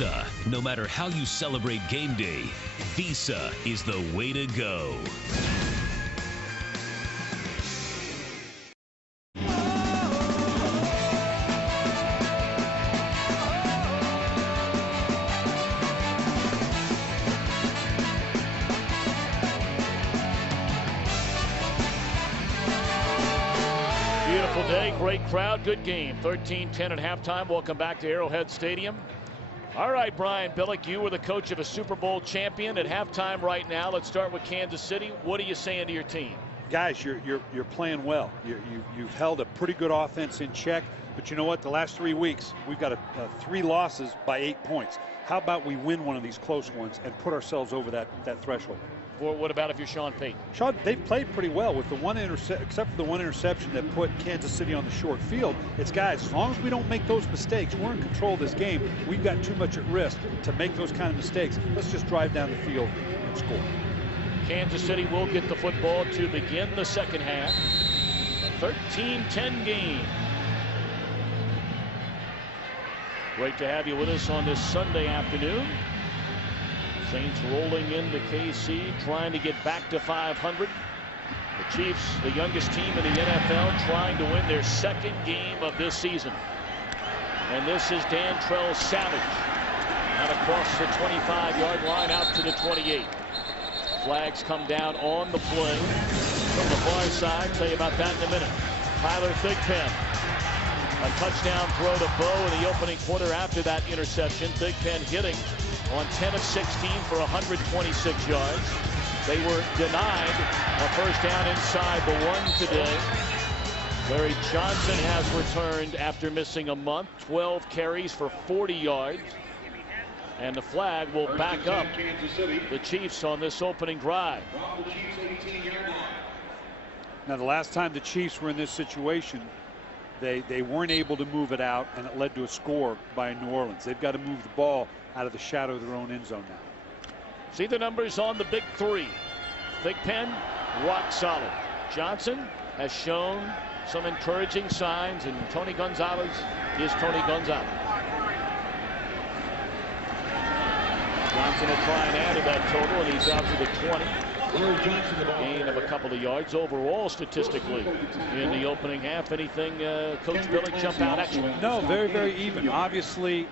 Visa. No matter how you celebrate game day, Visa is the way to go. Beautiful day, great crowd, good game. 13-10 at halftime. Welcome back to Arrowhead Stadium. All right, Brian Billick, you were the coach of a Super Bowl champion at halftime right now. Let's start with Kansas City. What are you saying to your team? Guys, you're playing well. You've held a pretty good offense in check. But you know what? The last 3 weeks, we've got 3 losses by 8 points. How about we win one of these close ones and put ourselves over that threshold? Or what about if you're Sean Payton? Sean, they've played pretty well with the except for the one interception that put Kansas City on the short field. It's, guys, as long as we don't make those mistakes, we're in control of this game. We've got too much at risk to make those kind of mistakes. Let's just drive down the field and score. Kansas City will get the football to begin the second half. A 13-10 game. Great to have you with us on this Sunday afternoon. Saints rolling into KC, trying to get back to 500. The Chiefs, the youngest team in the NFL, trying to win their second game of this season. And this is Dantrell Savage. Out across the 25-yard line out to the 28. Flags come down on the play from the far side. Tell you about that in a minute. Tyler Thigpen. A touchdown throw to Bo in the opening quarter after that interception. Thigpen hitting on 10 of 16 for 126 yards. They were denied a first down inside the 1 today. Larry Johnson has returned after missing a month. 12 carries for 40 yards. And the flag will back up the Chiefs on this opening drive. Now, the last time the Chiefs were in this situation, they weren't able to move it out, and it led to a score by New Orleans. They've got to move the ball out of the shadow of their own end zone now. See the numbers on the big three. Thigpen, rock solid. Johnson has shown some encouraging signs, and Tony Gonzalez is Tony Gonzalez. Johnson will try and add to that total, and he's out to the 20. Gain of a couple of yards overall statistically in the opening half. Anything, Coach Billick, jump out at you? No, very, very even. Obviously,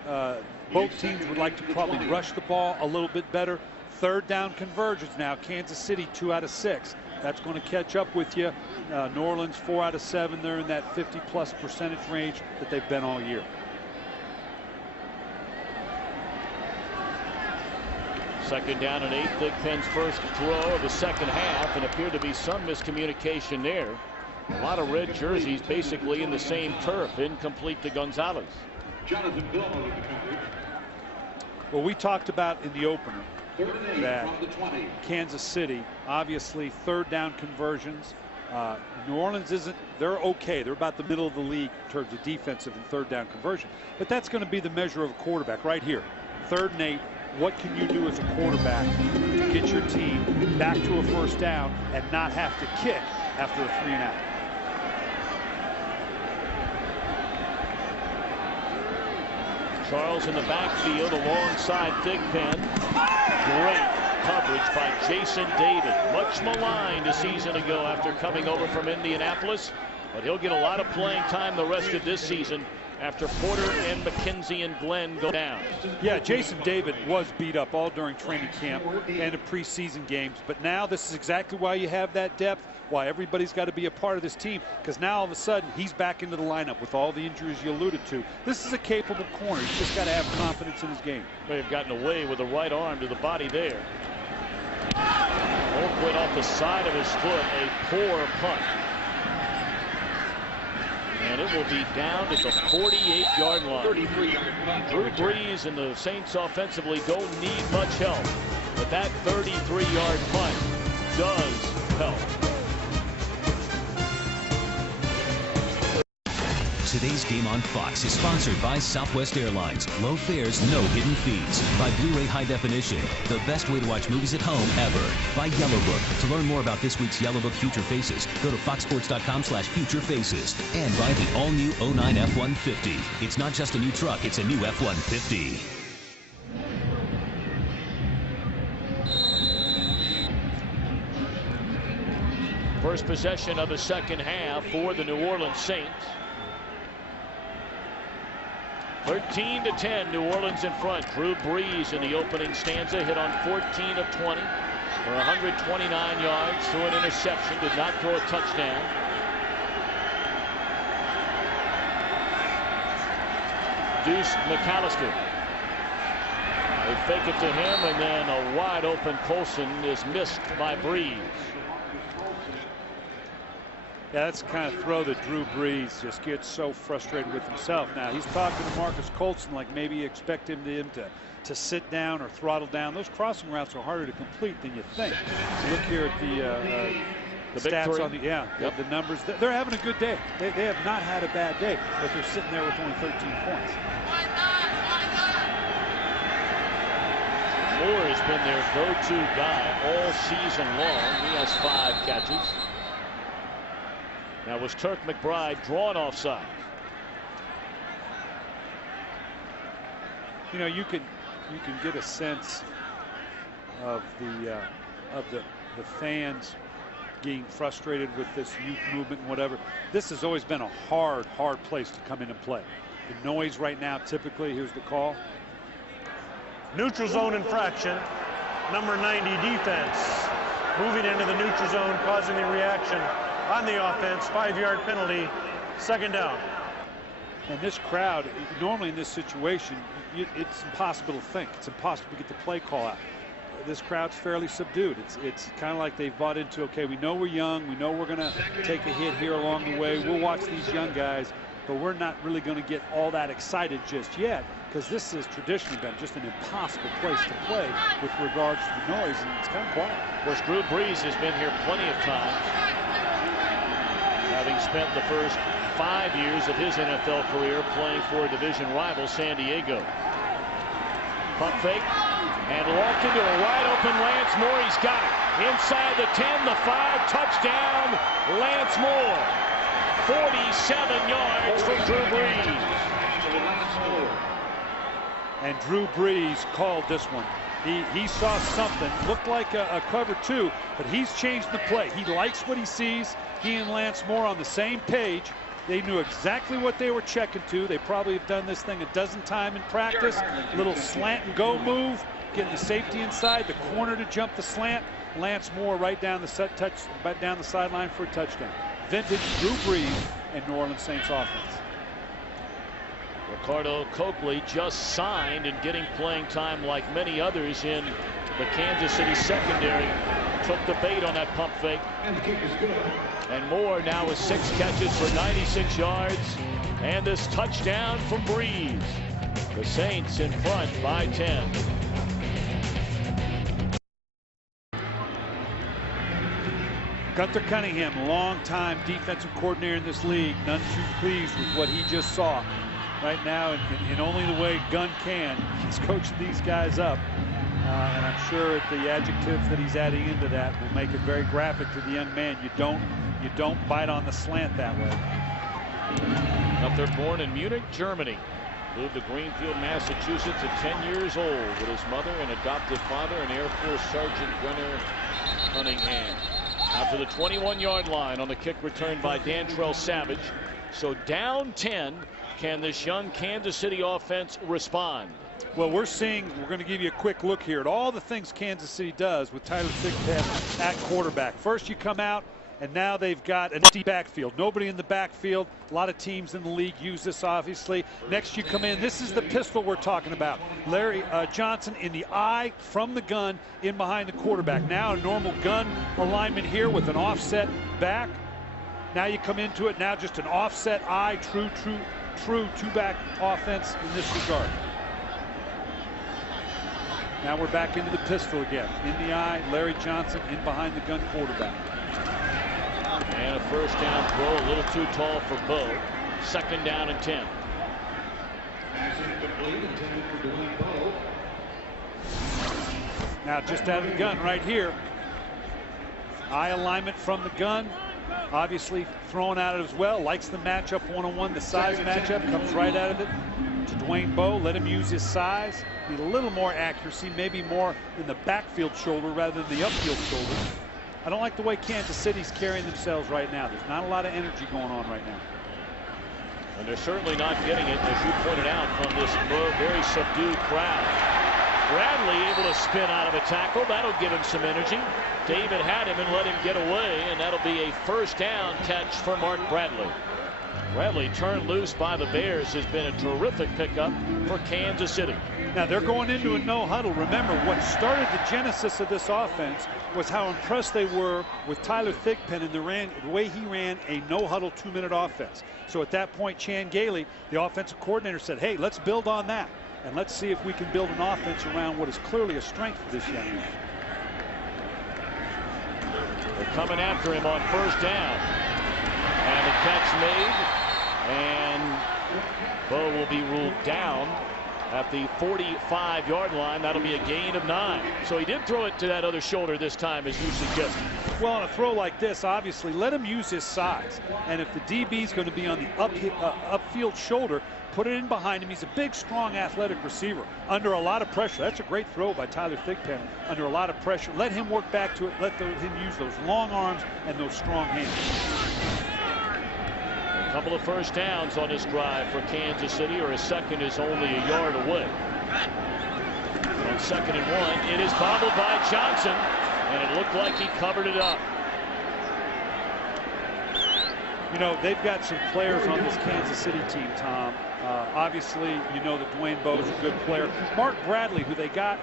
both teams would like to probably rush the ball a little bit better. Third down conversions now. Kansas City 2 out of 6. That's going to catch up with you. New Orleans 4 out of 7. They're in that 50+% range that they've been all year. Second down and 8. Thigpen's first throw of the second half, and appeared to be some miscommunication there. A lot of red jerseys basically in the same turf. Incomplete to Gonzalez. Jonathan Vilma with the coverage. Well, we talked about in the opener that Kansas City, obviously third down conversions. New Orleans isn't, they're okay. They're about the middle of the league in terms of defensive and third down conversion. But that's going to be the measure of a quarterback right here. 3rd and 8. What can you do as a quarterback to get your team back to a first down and not have to kick after a 3-and-out? Charles in the backfield alongside Thigpen. Great coverage by Jason David. Much maligned a season ago after coming over from Indianapolis, but he'll get a lot of playing time the rest of this season after Porter and McKenzie and Glenn go down. Yeah, Jason David was beat up all during training camp and the preseason games, but now this is exactly why you have that depth, why everybody's got to be a part of this team, because now all of a sudden he's back into the lineup with all the injuries you alluded to. This is a capable corner. He's just got to have confidence in his game. May have gotten away with a right arm to the body there. Oakwood off the side of his foot, a poor punt. And it will be down at the 48-yard line. Drew Brees and the Saints offensively don't need much help, but that 33-yard punt does help. Today's game on Fox is sponsored by Southwest Airlines. Low fares, no hidden fees. By Blu-ray High Definition, the best way to watch movies at home ever. By Yellowbook. To learn more about this week's Yellowbook Future Faces, go to foxsports.com/Future Faces. And by the all-new 09 F-150. It's not just a new truck, it's a new F-150. First possession of the second half for the New Orleans Saints. 13-10, New Orleans in front. Drew Brees in the opening stanza hit on 14 of 20 for 129 yards, threw an interception, did not throw a touchdown. Deuce McAllister. They fake it to him, and then a wide open Colson is missed by Brees. Yeah, that's the kind of throw that Drew Brees just gets so frustrated with himself. Now, he's talking to Marcus Colson like maybe you expect him to sit down or throttle down. Those crossing routes are harder to complete than you think. Look here at the stats on the numbers. They're having a good day. They have not had a bad day, but they're sitting there with only 13 points. Moore has been their go-to guy all season long. He has 5 catches. Now was Turk McBride drawn offside? You know, you can get a sense of the fans getting frustrated with this youth movement and whatever. This has always been a hard place to come in and play. The noise right now, typically, here's the call. Neutral zone infraction, number 90 defense. Moving into the neutral zone, causing the reaction on the offense. 5-yard penalty, second down. And this crowd, normally in this situation, it's impossible to think. It's impossible to get the play call out. This crowd's fairly subdued. It's kind of like they've bought into, okay, we know we're young, we know we're going to take a hit here along the way. We'll watch these young guys, but we're not really going to get all that excited just yet, because this has traditionally been just an impossible place to play with regards to the noise, and it's kind of quiet. Of course, Drew Brees has been here plenty of times, having spent the first 5 years of his NFL career playing for a division rival, San Diego. Pump fake, and walked into a wide open Lance Moore. He's got it. Inside the 10, the 5, touchdown, Lance Moore. 47 yards from Drew Brees. And Drew Brees called this one. He saw something, looked like a cover 2, but he's changed the play. He likes what he sees. He and Lance Moore on the same page. They knew exactly what they were checking to. They probably have done this thing a dozen times in practice. Little slant and go move, getting the safety inside, the corner to jump the slant. Lance Moore right down the sideline for a touchdown. Vintage Drew Brees and New Orleans Saints offense. Ricardo Coakley just signed and getting playing time like many others in the Kansas City secondary. Took the bait on that pump fake. And the kick is good. And Moore now with 6 catches for 96 yards. And this touchdown from Brees. The Saints in front by 10. Gunther Cunningham, longtime defensive coordinator in this league, none too pleased with what he just saw. Right now, in only the way Gunn can, he's coaching these guys up. And I'm sure the adjectives that he's adding into that will make it very graphic to the young man. You don't bite on the slant that way. Up there, born in Munich, Germany. Moved to Greenfield, Massachusetts at 10 years old with his mother and adoptive father, an Air Force Sergeant Gunnar Cunningham. Out to the 21-yard line on the kick return by Dantrell Savage. So down 10. Can this young Kansas City offense respond? Well, we're going to give you a quick look here at all the things Kansas City does with Tyler Thigpen at quarterback. First, you come out, and now they've got an empty backfield. Nobody in the backfield. A lot of teams in the league use this, obviously. Next, you come in. This is the pistol we're talking about. Larry Johnson in the eye from the gun in behind the quarterback. Now a normal gun alignment here with an offset back. Now you come into it. Now just an offset eye, true two-back offense in this regard. Now we're back into the pistol again. In the eye, Larry Johnson in behind the gun quarterback. And a first down throw, a little too tall for Bo. Second down and 10. Now just out of the gun right here. Eye alignment from the gun. Obviously thrown out as well. Likes the matchup one-on-one. The size matchup comes right out of it to Dwayne Bowe. Let him use his size. Need a little more accuracy, maybe more in the backfield shoulder rather than the upfield shoulder. I don't like the way Kansas City's carrying themselves right now. There's not a lot of energy going on right now. And they're certainly not getting it, as you pointed out, from this very subdued crowd. Bradley able to spin out of a tackle. That'll give him some energy. David had him and let him get away, and that'll be a first down catch for Mark Bradley. Bradley, turned loose by the Bears, has been a terrific pickup for Kansas City. Now they're going into a no huddle. Remember, what started the genesis of this offense was how impressed they were with Tyler Thigpen and the way he ran a no huddle 2-minute offense. So at that point, Chan Gailey, the offensive coordinator, said, hey, let's build on that. And let's see if we can build an offense around what is clearly a strength for this young man. They're coming after him on first down. And the catch made. And Bo will be ruled down at the 45-yard line. That'll be a gain of 9. So he did throw it to that other shoulder this time, as you suggested. Well, on a throw like this, obviously, let him use his size. And if the DB is going to be on the upfield shoulder, put it in behind him. He's a big, strong, athletic receiver under a lot of pressure. That's a great throw by Tyler Thigpen under a lot of pressure. Let him work back to it. Let him use those long arms and those strong hands. A couple of first downs on this drive for Kansas City, or a second is only a yard away. On 2nd and 1, it is bobbled by Johnson, and it looked like he covered it up. You know, they've got some players on this Kansas City team, Tom. Obviously, you know that Dwayne Bowe is a good player. Mark Bradley, who they got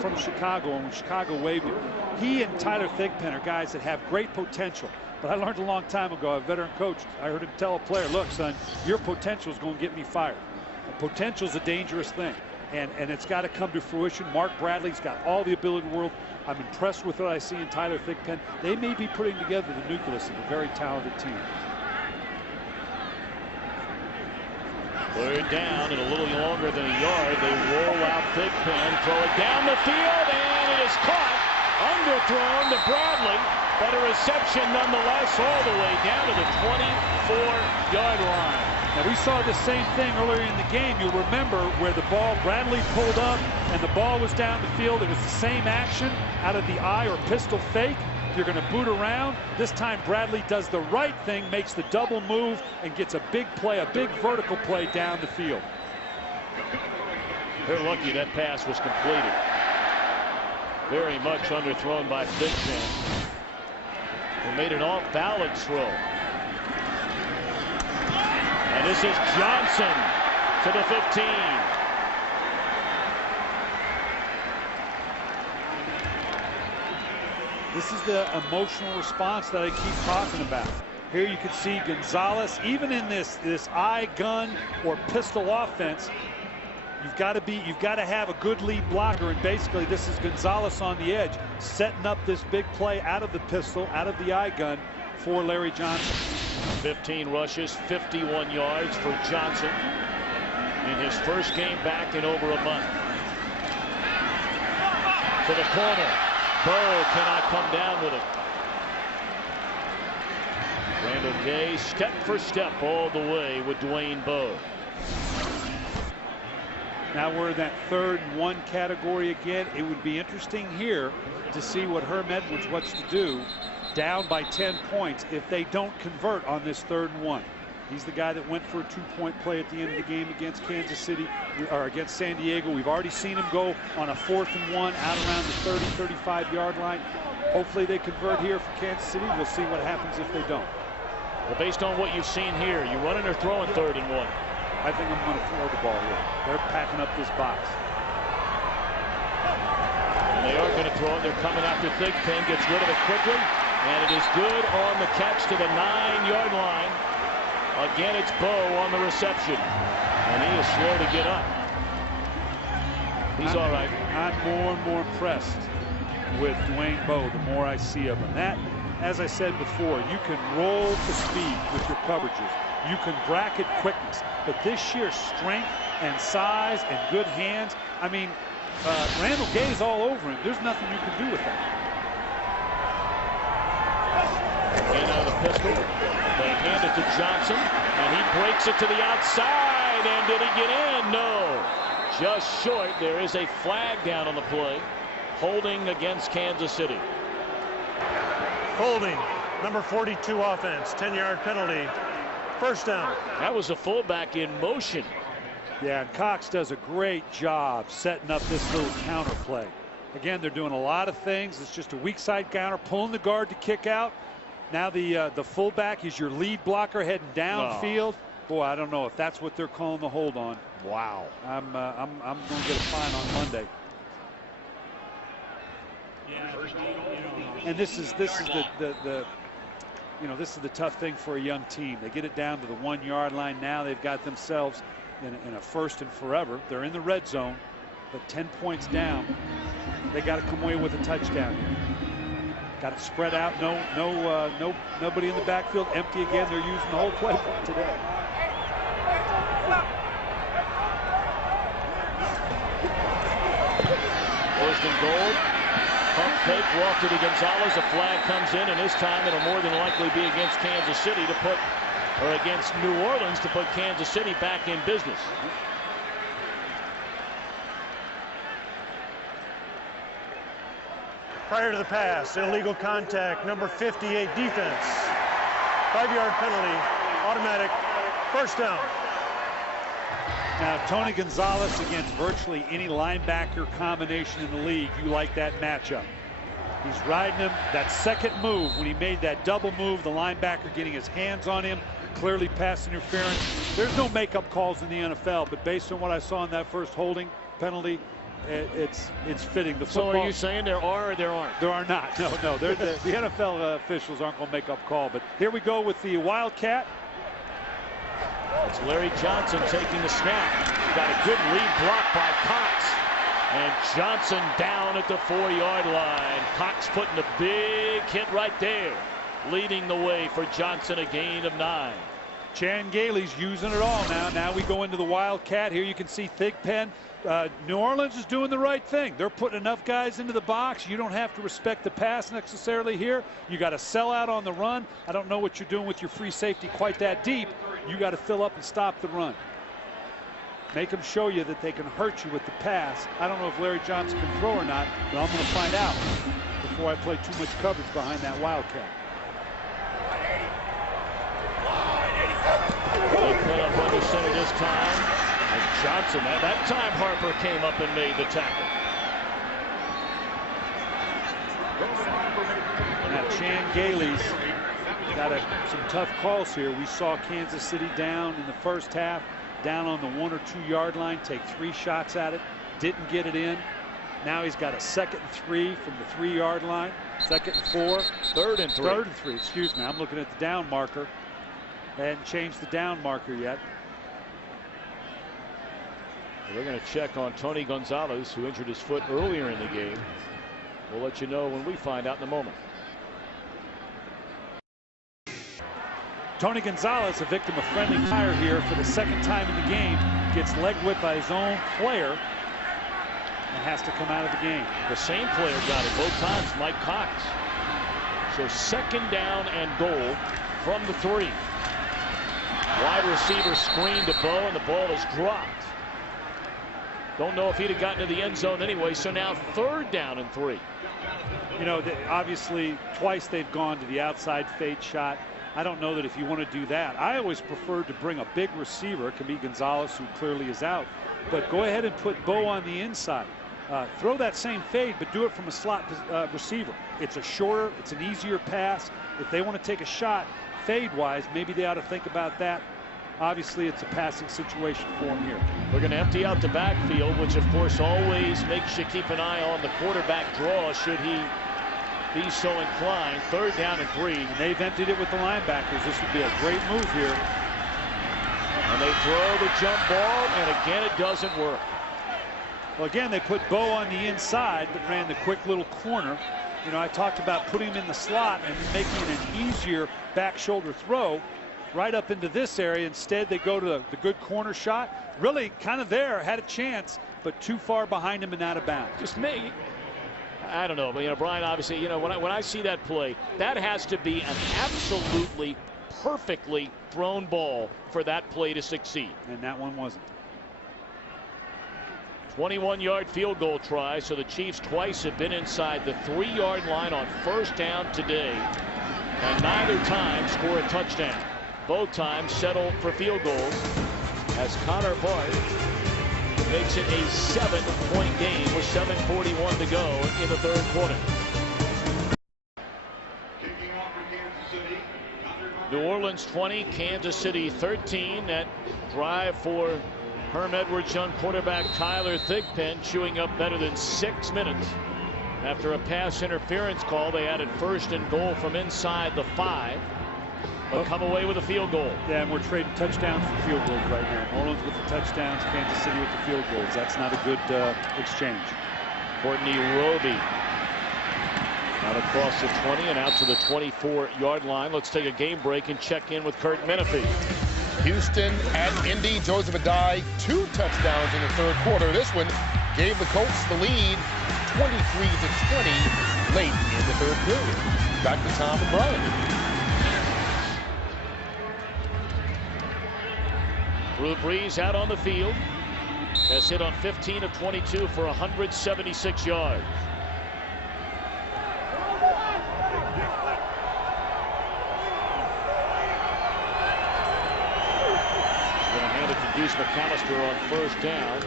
from Chicago, and when Chicago waived him, he and Tyler Thigpen are guys that have great potential. But I learned a long time ago, a veteran coach, I heard him tell a player, look, son, your potential is going to get me fired. Potential is a dangerous thing, and it's got to come to fruition. Mark Bradley's got all the ability in the world. I'm impressed with what I see in Tyler Thigpen. They may be putting together the nucleus of a very talented team. Third down and a little longer than a yard. They roll out Thigpen, throw it down the field, and it is caught. Underthrown to Bradley, but a reception nonetheless all the way down to the 24-yard line. Now, we saw the same thing earlier in the game. You'll remember where the ball, Bradley pulled up and the ball was down the field. It was the same action out of the eye or pistol fake. You're going to boot around. This time Bradley does the right thing, makes the double move, and gets a big play, a big vertical play down the field. They're lucky that pass was completed. Very much underthrown by Thigpen. He made an off-balance throw. And this is Johnson to the 15. This is the emotional response that I keep talking about. Here you can see Gonzalez, even in this eye gun or pistol offense, you've got to have a good lead blocker, and basically this is Gonzalez on the edge, setting up this big play out of the pistol, out of the eye gun for Larry Johnson. 15 rushes, 51 yards for Johnson in his first game back in over a month. To the corner. Bowe cannot come down with it. Randall Gay step for step all the way with Dwayne Bowe. Now we're in that 3rd and 1 category again. It would be interesting here to see what Herm Edwards wants to do down by 10 points if they don't convert on this 3rd and 1. He's the guy that went for a 2-point play at the end of the game against Kansas City, or against San Diego. We've already seen him go on a 4th and 1 out around the 30, 35-yard line. Hopefully they convert here for Kansas City. We'll see what happens if they don't. Well, based on what you've seen here, you running or throwing 3rd and 1? I think I'm going to throw the ball here. They're packing up this box. And they are going to throw it. They're coming after Thigpen, gets rid of it quickly, and it is good on the catch to the 9-yard line. Again, it's Bowe on the reception, and he is slow to get up. He's all right. I'm more and more impressed with Dwayne Bowe the more I see of him. That, as I said before, you can roll to speed with your coverages. You can bracket quickness, but this sheer strength and size and good hands, I mean, Randall Gay's all over him. There's nothing you can do with that. And out of the pistol, they hand it to Johnson, and he breaks it to the outside. And did he get in? No. Just short. There is a flag down on the play. Holding against Kansas City. Holding. Number 42 offense. 10-yard penalty. First down. That was a fullback in motion. Yeah, and Cox does a great job setting up this little counter play. Again, they're doing a lot of things. It's just a weak side counter, pulling the guard to kick out. Now the fullback is your lead blocker heading downfield. Boy, I don't know if that's what they're calling the hold on. Wow. I'm going to get a fine on Monday. And this is the this is the tough thing for a young team. They get it down to the 1 yard line. Now they've got themselves in a first and forever. They're in the red zone, but 10 points down. They got to come away with a touchdown here. Got it spread out. Nobody in the backfield. Empty again. They're using the whole playbook today. First and goal. Pump fake, Walker to Gonzalez. A flag comes in, and this time it'll more than likely be against Kansas City to put, or against New Orleans to put Kansas City back in business. Prior to the pass, illegal contact, number 58 defense. 5-yard penalty, automatic first down. Now, Tony Gonzalez against virtually any linebacker combination in the league, you like that matchup. He's riding him. That second move, when he made that double move, the linebacker getting his hands on him, clearly pass interference. There's no makeup calls in the NFL, but based on what I saw in that first holding penalty, it's fitting. The football, so are you saying there are or there aren't? There are not. No. The NFL officials aren't going to make up call. But here we go with the Wildcat. It's Larry Johnson taking the snap. Got a good lead block by Cox. And Johnson down at the 4-yard line. Cox putting a big hit right there. Leading the way for Johnson, a gain of 9. Chan Gailey's using it all now. Now we go into the Wildcat. Here you can see Thigpen. New Orleans is doing the right thing. They're putting enough guys into the box. You don't have to respect the pass necessarily here. You got to sell out on the run. I don't know what you're doing with your free safety quite that deep. You got to fill up and stop the run. Make them show you that they can hurt you with the pass. I don't know if Larry Johnson can throw or not, but I'm going to find out before I play too much coverage behind that Wildcat. They play up under center this time. And Johnson, that time Harper came up and made the tackle. Now Chan Gailey's got some tough calls here. We saw Kansas City down in the first half, down on the 1 or 2 yard line, take 3 shots at it, didn't get it in. Now he's got a 2nd and 3 from the 3 yard line, 2nd and 4. 3rd and 3. 3rd and 3, excuse me. I'm looking at the down marker. They hadn't changed the down marker yet. We're going to check on Tony Gonzalez, who injured his foot earlier in the game. We'll let you know when we find out in a moment. Tony Gonzalez, a victim of friendly fire here for the 2nd time in the game, gets leg whipped by his own player and has to come out of the game. The same player got it both times, Mike Cox. So 2nd down and goal from the 3. Wide receiver screen to Bo, and the ball is dropped. Don't know if he'd have gotten to the end zone anyway, so now 3rd down and 3. You know, obviously twice they've gone to the outside fade shot. I don't know that if you want to do that. I always prefer to bring a big receiver. It can be Gonzalez, who clearly is out, but go ahead and put Bo on the inside. Throw that same fade, but do it from a slot receiver. It's a shorter, it's an easier pass. If they want to take a shot fade-wise, maybe they ought to think about that. Obviously, it's a passing situation for him here. We're going to empty out the backfield, which, of course, always makes you keep an eye on the quarterback draw should he be so inclined. 3rd down and 3. And they've emptied it with the linebackers. This would be a great move here. And they throw the jump ball, and again, it doesn't work. Well, again, they put Bo on the inside, but ran the quick little corner. You know, I talked about putting him in the slot and making it an easier back shoulder throw right up into this area. Instead, they go to the good corner shot. Really kind of there, had a chance, but too far behind him and out of bounds. Just me. I don't know, but, you know, Brian, obviously, you know, when I see that play, that has to be an absolutely perfectly thrown ball for that play to succeed. And that one wasn't. 21-yard field goal try. So the Chiefs twice have been inside the 3-yard line on first down today, and neither time score a touchdown. Both times settle for field goals as Connor Bart makes it a 7-point game with 7:41 to go in the third quarter. New Orleans 20, Kansas City 13. That drive for Herm Edwards young quarterback Tyler Thigpen chewing up better than 6 minutes. After a pass interference call, they added first and goal from inside the 5. But come away with a field goal. Yeah, and we're trading touchdowns for field goals right now. New Orleans with the touchdowns, Kansas City with the field goals. That's not a good exchange. Courtney Roby out across the 20 and out to the 24-yard line. Let's take a game break and check in with Curt Menefee. Houston at Indy. Joseph Addai, 2 touchdowns in the third quarter. This one gave the Colts the lead 23-20 late in the third period. Back to Tom and Brian. Drew Brees out on the field. Has hit on 15 of 22 for 176 yards. Going to hand it to Deuce McAllister on first down.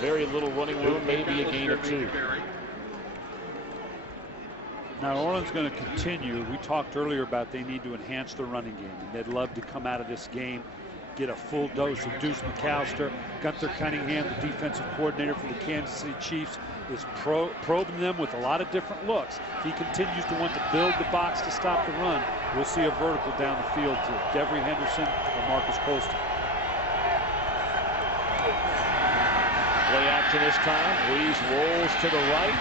Very little running room, maybe a gain of 2. Now, Orleans going to continue. We talked earlier about they need to enhance their running game, and they'd love to come out of this game get a full dose of Deuce McAllister. Gunther Cunningham, the defensive coordinator for the Kansas City Chiefs, is probing them with a lot of different looks. If he continues to want to build the box to stop the run, we'll see a vertical down the field to Devery Henderson or Marcus Colston. Play action this time. Brees rolls to the right,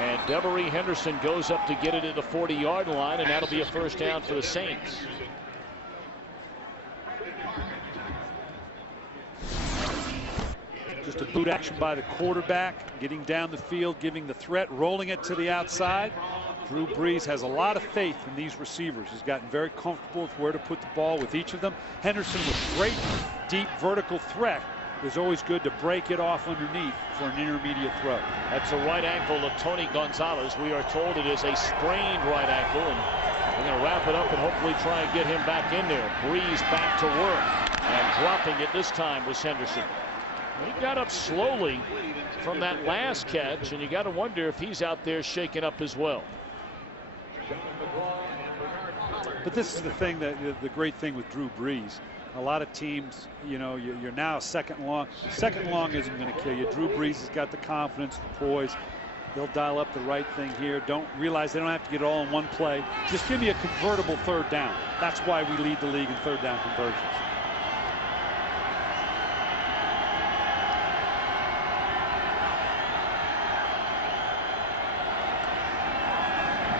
and Devery Henderson goes up to get it at the 40-yard line, and that'll be a first down for the Saints. Just a boot action by the quarterback, getting down the field, giving the threat, rolling it to the outside. Drew Brees has a lot of faith in these receivers. He's gotten very comfortable with where to put the ball with each of them. Henderson with great deep vertical threat is always good to break it off underneath for an intermediate throw. That's the right ankle of Tony Gonzalez. We are told it is a sprained right ankle, and we're going to wrap it up and hopefully try and get him back in there. Brees back to work, and dropping it this time was Henderson. He got up slowly from that last catch, and you got to wonder if he's out there shaking up as well. But this is the thing, that the great thing with Drew Brees. A lot of teams, you know, you're now second long. Second long isn't going to kill you. Drew Brees has got the confidence, the poise. They'll dial up the right thing here. Don't realize they don't have to get it all in one play. Just give me a convertible third down. That's why we lead the league in third down conversions.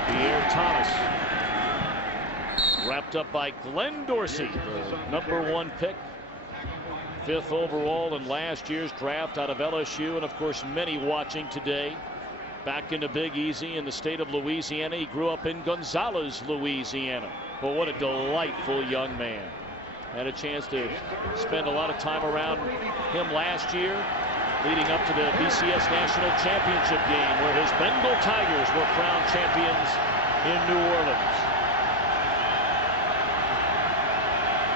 Pierre Thomas, wrapped up by Glenn Dorsey, the #1 pick, 5th overall in last year's draft out of LSU, and of course many watching today. Back into Big Easy in the state of Louisiana. He grew up in Gonzales, Louisiana. But what a delightful young man. Had a chance to spend a lot of time around him last year, leading up to the BCS National Championship game, where his Bengal Tigers were crowned champions in New Orleans.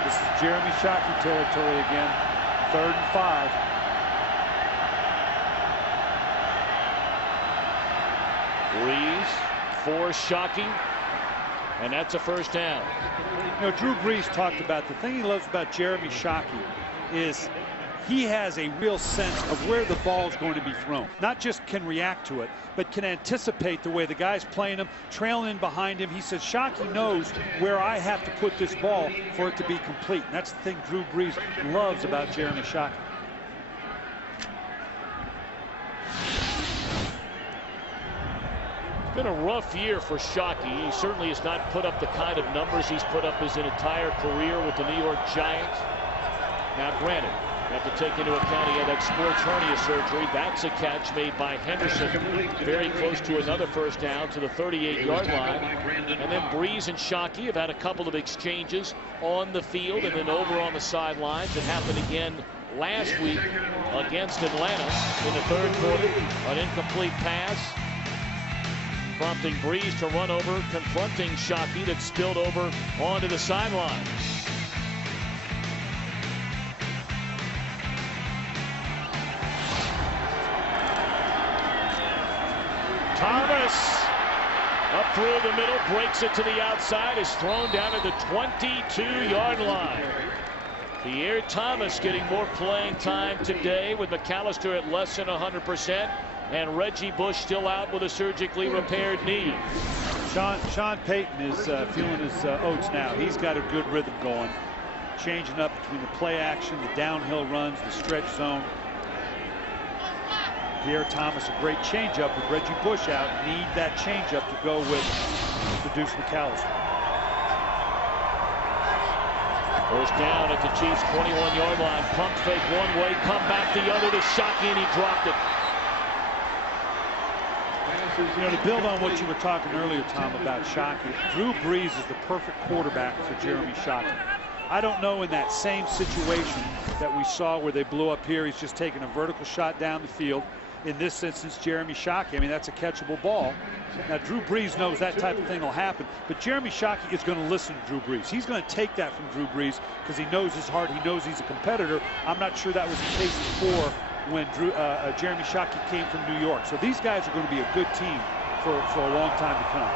This is Jeremy Shockey territory again. 3rd and 5. Brees for Shockey, and that's a first down. You know, Drew Brees talked about the thing he loves about Jeremy Shockey is he has a real sense of where the ball is going to be thrown. Not just can react to it, but can anticipate the way the guy's playing him, trailing in behind him. He says, Shockey knows where I have to put this ball for it to be complete. And that's the thing Drew Brees loves about Jeremy Shockey. It's been a rough year for Shockey. He certainly has not put up the kind of numbers he's put up his entire career with the New York Giants. Now, granted, you have to take into account he had that sports hernia surgery. That's a catch made by Henderson, very close to another first down to the 38-yard line. And then Brees and Shockey have had a couple of exchanges on the field and then over on the sidelines. It happened again last week against Atlanta in the third quarter. An incomplete pass, prompting Breeze to run over, confronting Shockey that spilled over onto the sideline. Thomas up through the middle, breaks it to the outside, is thrown down at the 22-yard line. Pierre Thomas getting more playing time today with McAllister at less than 100%, and Reggie Bush still out with a surgically repaired knee. Sean Payton is feeling his oats now. He's got a good rhythm going, changing up between the play action, the downhill runs, the stretch zone. Pierre Thomas, a great changeup with Reggie Bush out. Need that changeup to go with Deuce McAllister. First down at the Chiefs' 21-yard line. Pump fake one way, come back the other to Shockey, and he dropped it. You know, to build on what you were talking earlier, Tom, about Shockey, Drew Brees is the perfect quarterback for Jeremy Shockey. I don't know in that same situation that we saw where they blew up here, he's just taking a vertical shot down the field. In this instance, Jeremy Shockey, I mean, that's a catchable ball. Now, Drew Brees knows that type of thing will happen, but Jeremy Shockey is going to listen to Drew Brees. He's going to take that from Drew Brees because he knows his heart. He knows he's a competitor. I'm not sure that was the case before when Jeremy Shockey came from New York. So these guys are going to be a good team for a long time to come.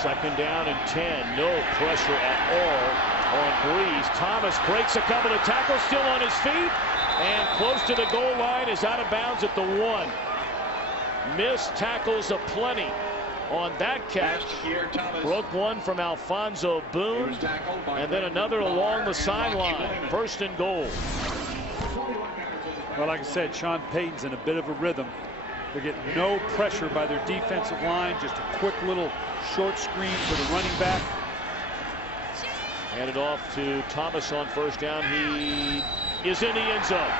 Second down and 10. No pressure at all on Brees. Thomas breaks a couple of tackles, still on his feet, and close to the goal line, is out of bounds at the 1. Missed tackles aplenty on that catch. Broke one from Alfonso Boone, and then another along the sideline. First and goal. Well, like I said, Sean Payton's in a bit of a rhythm. They're getting no pressure by their defensive line. Just a quick little short screen for the running back. Handed off to Thomas on first down. He is in the end zone.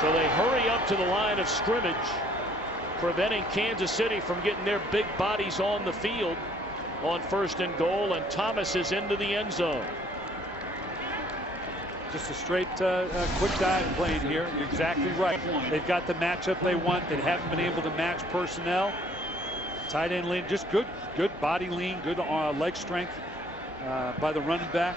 So they hurry up to the line of scrimmage, preventing Kansas City from getting their big bodies on the field on first and goal, and Thomas is into the end zone. Just a straight quick dive playing here. You're exactly right. They've got the matchup they want. They haven't been able to match personnel. Tight end lean, just good body lean, good leg strength by the running back.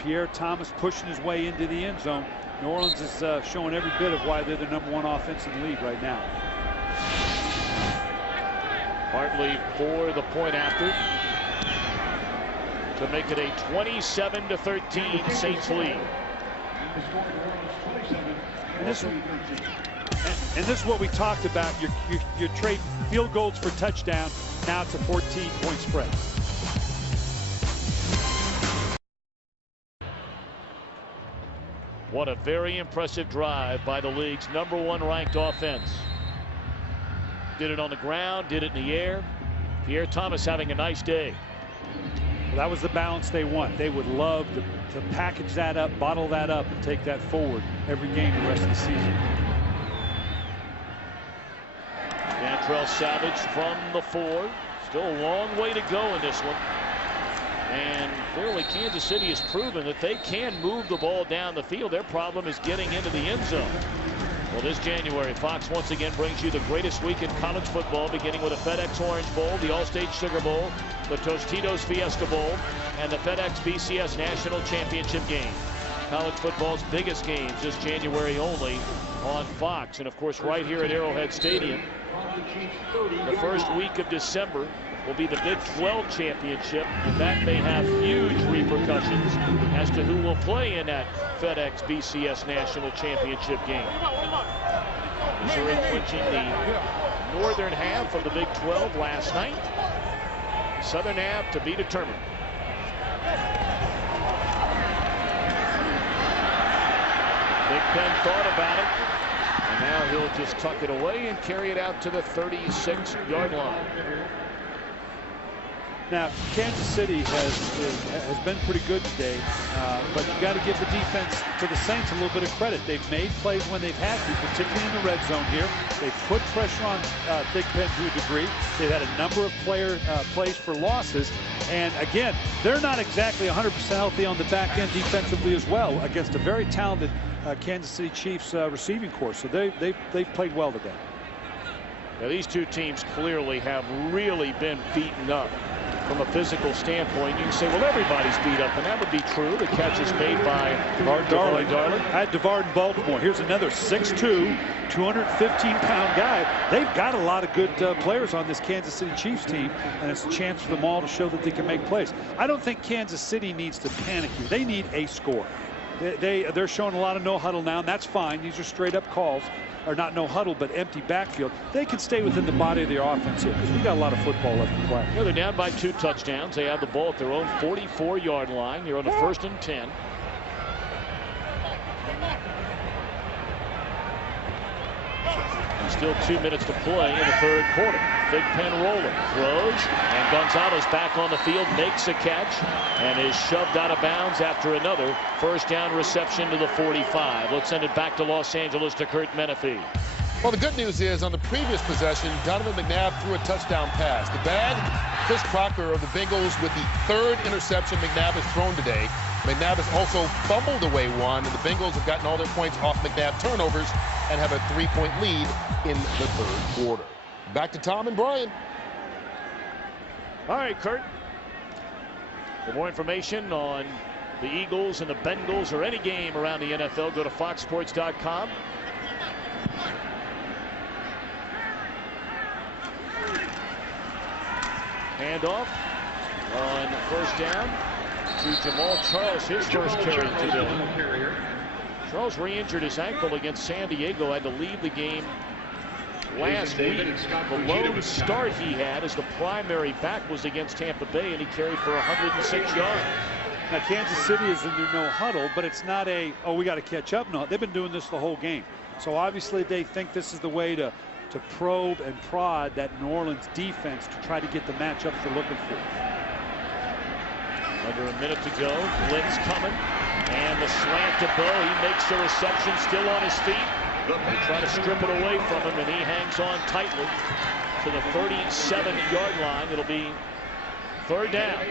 Pierre Thomas pushing his way into the end zone. New Orleans is showing every bit of why they're the #1 offense in the league right now. Hartley for the point after to make it a 27-13 Saints lead. And this is what we talked about. You trade field goals for touchdown. Now it's a 14-point spread. What a very impressive drive by the league's #1 ranked offense. Did it on the ground, did it in the air. Pierre Thomas having a nice day. Well, that was the balance they want. They would love to package that up, bottle that up, and take that forward every game the rest of the season. Dantrell Savage from the 4. Still a long way to go in this one. And clearly Kansas City has proven that they can move the ball down the field. Their problem is getting into the end zone. Well, this January, Fox once again brings you the greatest week in college football, beginning with the FedEx Orange Bowl, the Allstate Sugar Bowl, the Tostitos Fiesta Bowl, and the FedEx BCS National Championship game. College football's biggest games this January only on Fox. And, of course, right here at Arrowhead Stadium, the first week of December will be the Big 12 championship, and that may have huge repercussions as to who will play in that FedEx BCS National Championship game. Missouri clinching the northern half of the Big 12 last night. Southern half to be determined. Big Ben thought about it, and now he'll just tuck it away and carry it out to the 36-yard line. Now, Kansas City has been pretty good today, but you got to give the defense to the Saints a little bit of credit. They've made plays when they've had to, particularly in the red zone here. They've put pressure on Big Ben to a degree. They've had a number of plays for losses. And again, they're not exactly 100% healthy on the back end defensively as well against a very talented Kansas City Chiefs receiving corps. So they've played well today. Now, these two teams clearly have really been beaten up from a physical standpoint. You can say, well, everybody's beat up, and that would be true. The catch is made by Darling. I had DeVard in Baltimore. Here's another 6'2", 215-pound guy. They've got a lot of good players on this Kansas City Chiefs team, and it's a chance for them all to show that they can make plays. I don't think Kansas City needs to panic here. They need a score. They're showing a lot of no huddle now, and that's fine. These are straight up calls, or not no huddle, but empty backfield. They can stay within the body of their offense here because we got a lot of football left to play. Yeah, they're down by 2 touchdowns. They have the ball at their own 44-yard line. You're on the 1st and 10. And still 2 minutes to play in the 3rd quarter. Big Ben rolling, throws, and Gonzalez back on the field, makes a catch, and is shoved out of bounds after another 1st down reception to the 45. Let's send it back to Los Angeles to Curt Menefee. Well, the good news is on the previous possession, Donovan McNabb threw a touchdown pass. The bad, Chris Crocker of the Bengals with the 3rd interception McNabb has thrown today. McNabb has also fumbled away one, and the Bengals have gotten all their points off McNabb turnovers and have a 3-point lead in the 3rd quarter. Back to Tom and Brian. All right, Curt. For more information on the Eagles and the Bengals or any game around the NFL, go to foxsports.com. Handoff on 1st down to Jamal Charles, his first carry today. Charles re-injured his ankle against San Diego, had to leave the game last week. The lone start he had as the primary back was against Tampa Bay, and he carried for 106 yards. Now, Kansas City is in their no huddle, but it's not a, oh, we got to catch up. No, they've been doing this the whole game. So obviously they think this is the way to probe and prod that New Orleans defense to try to get the matchups they're looking for. Under a minute to go. Blitz coming. And the slant to Bo. He makes the reception, still on his feet. They try to strip it away from him, and he hangs on tightly to the 37-yard line. It'll be 3rd down.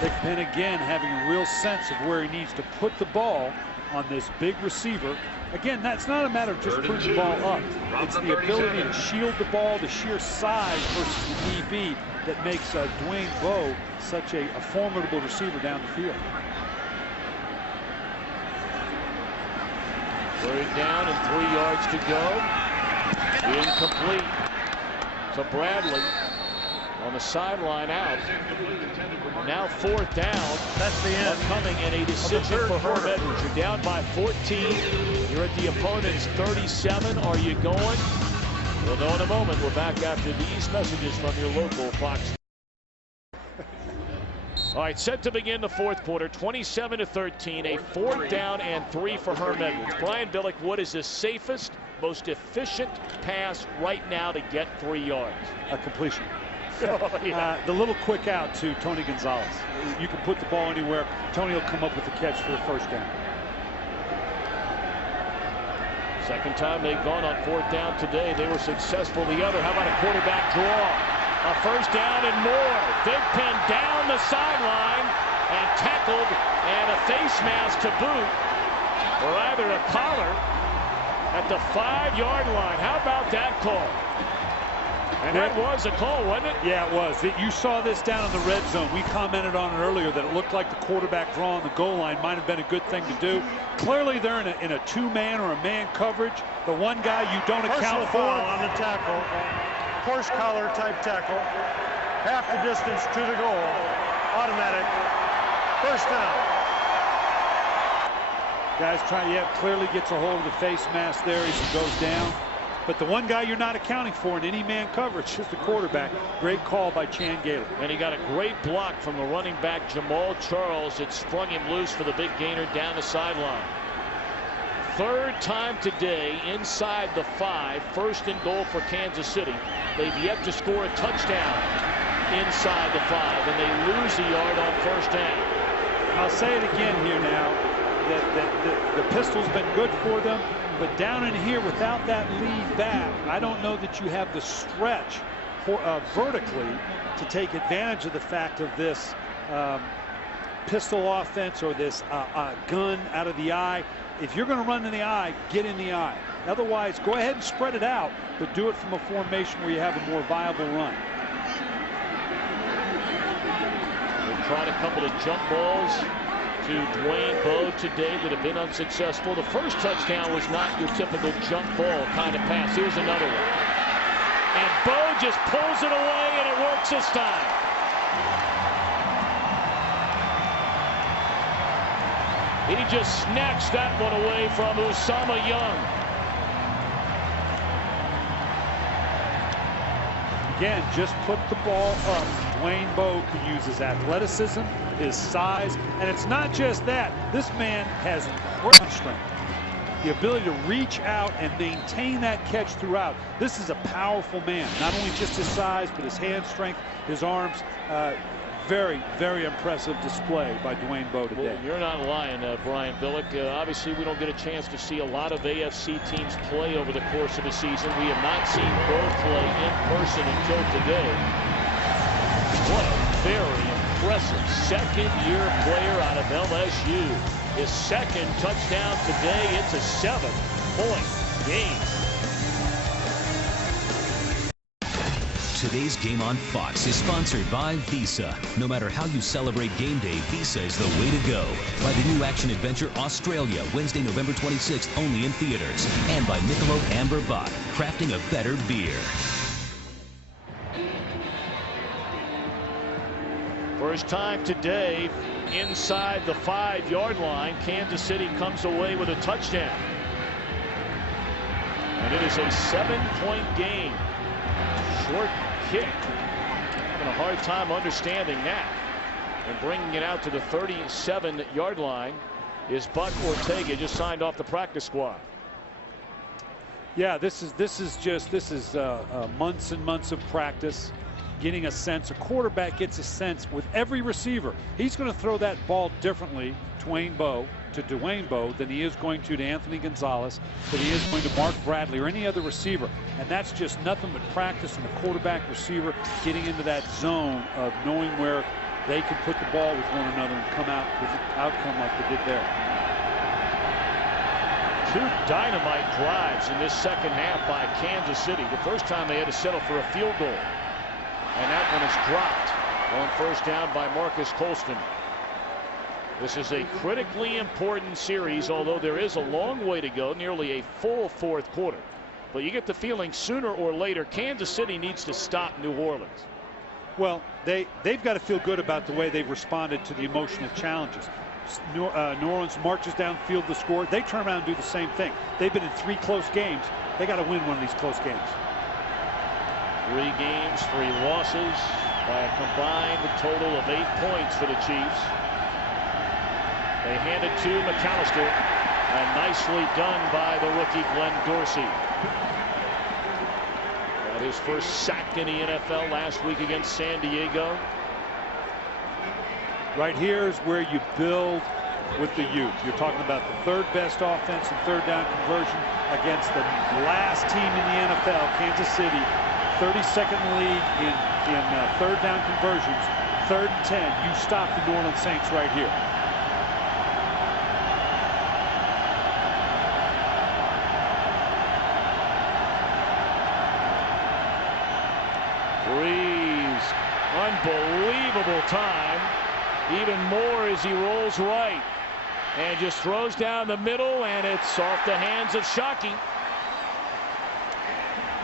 Big Ben again having a real sense of where he needs to put the ball on this big receiver. Again, that's not a matter of just putting the ball up. It's the ability to shield the ball, the sheer size versus the DB that makes Dwayne Bowe such a formidable receiver down the field. 3rd down and 3 yards to go. Incomplete to Bradley on the sideline out. Now 4th down. That's the end. Coming in a decision for Herm Edwards. You're down by 14. You're at the opponent's 37. Are you going? We'll know in a moment. We're back after these messages from your local Fox. All right, set to begin the 4th quarter, 27-13, a 4th down and 3 for Herm Edwards. Brian Billick, what is the safest, most efficient pass right now to get 3 yards? A completion. Oh, yeah. The little quick out to Tony Gonzalez. You can put the ball anywhere. Tony will come up with the catch for the 1st down. 2nd time they've gone on 4th down today. They were successful the other. How about a quarterback draw? A 1st down and more. Big Ben down the sideline and tackled, and a face mask to boot, or either a collar at the 5-yard line. How about that call? And that was a call, wasn't it? Yeah, it was. You saw this down in the red zone. We commented on it earlier that it looked like the quarterback draw on the goal line might have been a good thing to do. Clearly, they're in a 2-man or a man coverage. The one guy you don't account for. On the tackle. Horse collar type tackle. Half the distance to the goal. Automatic. 1st down. Guys clearly gets a hold of the face mask there as he goes down. But the one guy you're not accounting for in any man coverage is the quarterback. Great call by Chan Gailey. And he got a great block from the running back Jamal Charles. It sprung him loose for the big gainer down the sideline. 3rd time today inside the 5. 1st and goal for Kansas City. They've yet to score a touchdown. inside the 5, and they lose a yard on first down. I'll say it again here now, that the pistol's been good for them, but down in here without that lead back, I don't know that you have the stretch vertically to take advantage of the fact of this pistol offense or this gun out of the eye. If you're going to run in the eye, get in the eye. Otherwise, go ahead and spread it out, but do it from a formation where you have a more viable run. They tried a couple of jump balls to Dwayne Bowe today that have been unsuccessful. The first touchdown was not your typical jump ball kind of pass. Here's another one. And Bowe just pulls it away, and it works this time. He just snatched that one away from Usama Young. Again, just put the ball up. Dwayne Bowe can use his athleticism, his size, and it's not just that. This man has ground strength, the ability to reach out and maintain that catch throughout. This is a powerful man, not only just his size, but his hand strength, his arms. Very, very impressive display by Dwayne Bowe today. Well, you're not lying, Brian Billick. Obviously, we don't get a chance to see a lot of AFC teams play over the course of a season. We have not seen Bowe play in person until today. What a very impressive second-year player out of LSU. His second touchdown today. It's a 7-point game. Today's Game on Fox is sponsored by Visa. No matter how you celebrate game day, Visa is the way to go. By the new action-adventure Australia, Wednesday, November 26th, only in theaters. And by Michelob Amber Bock, crafting a better beer. First time today inside the 5-yard line. Kansas City comes away with a touchdown. And it is a 7-point game. Short kick. Having a hard time understanding that. And bringing it out to the 37-yard line is Buck Ortega, just signed off the practice squad. Yeah, this is months and months of practice, getting a sense. A quarterback gets a sense with every receiver. He's going to throw that ball differently to Dwayne Bowe than he is going to Anthony Gonzalez, than he is going to Mark Bradley or any other receiver. And that's just nothing but practice and the quarterback receiver getting into that zone of knowing where they can put the ball with one another and come out with an outcome like they did there. Two dynamite drives in this second half by Kansas City. The first time they had to settle for a field goal. And that one is dropped on first down by Marcus Colston. This is a critically important series, although there is a long way to go, nearly a full fourth quarter. But you get the feeling sooner or later Kansas City needs to stop New Orleans. Well, they've got to feel good about the way they've responded to the emotional challenges. New Orleans marches downfield to score. They turn around and do the same thing. They've been in 3 close games. They got to win one of these close games. 3 games, 3 losses by a combined total of 8 points for the Chiefs. They hand it to McAllister, and nicely done by the rookie Glenn Dorsey. Got his first sack in the NFL last week against San Diego. Right here is where you build with the youth. You're talking about the 3rd best offense and 3rd down conversion against the last team in the NFL, Kansas City. 32nd in the league in 3rd down conversions. 3rd and 10. You stop the New Orleans Saints right here. Breeze, unbelievable time. Even more as he rolls right and just throws down the middle, and it's off the hands of Shockey.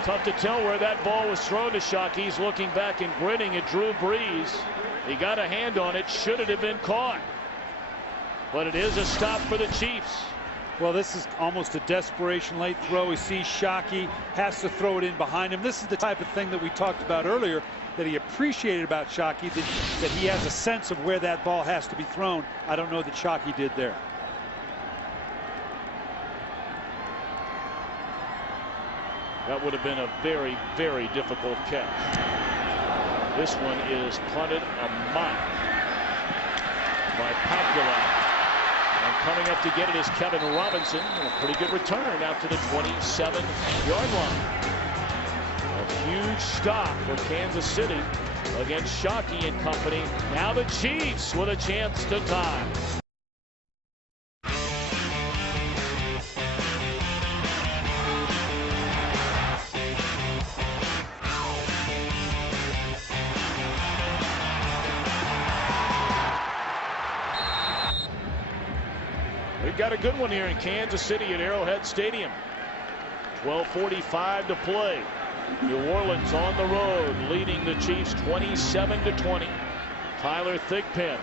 Tough to tell where that ball was thrown to Shockey. He's looking back and grinning at Drew Brees. He got a hand on it. Should it have been caught? But it is a stop for the Chiefs. Well, this is almost a desperation late throw. He sees Shockey, has to throw it in behind him. This is the type of thing that we talked about earlier that he appreciated about Shockey, that he has a sense of where that ball has to be thrown. I don't know that Shockey did there. That would have been a very, very difficult catch. This one is punted a mile by Pacula. And coming up to get it is Kevin Robinson. And a pretty good return out to the 27-yard line. A huge stop for Kansas City against Shockey and company. Now the Chiefs with a chance to tie. We've got a good one here in Kansas City at Arrowhead Stadium. 12:45 to play. New Orleans on the road, leading the Chiefs 27-20. Tyler Thigpen,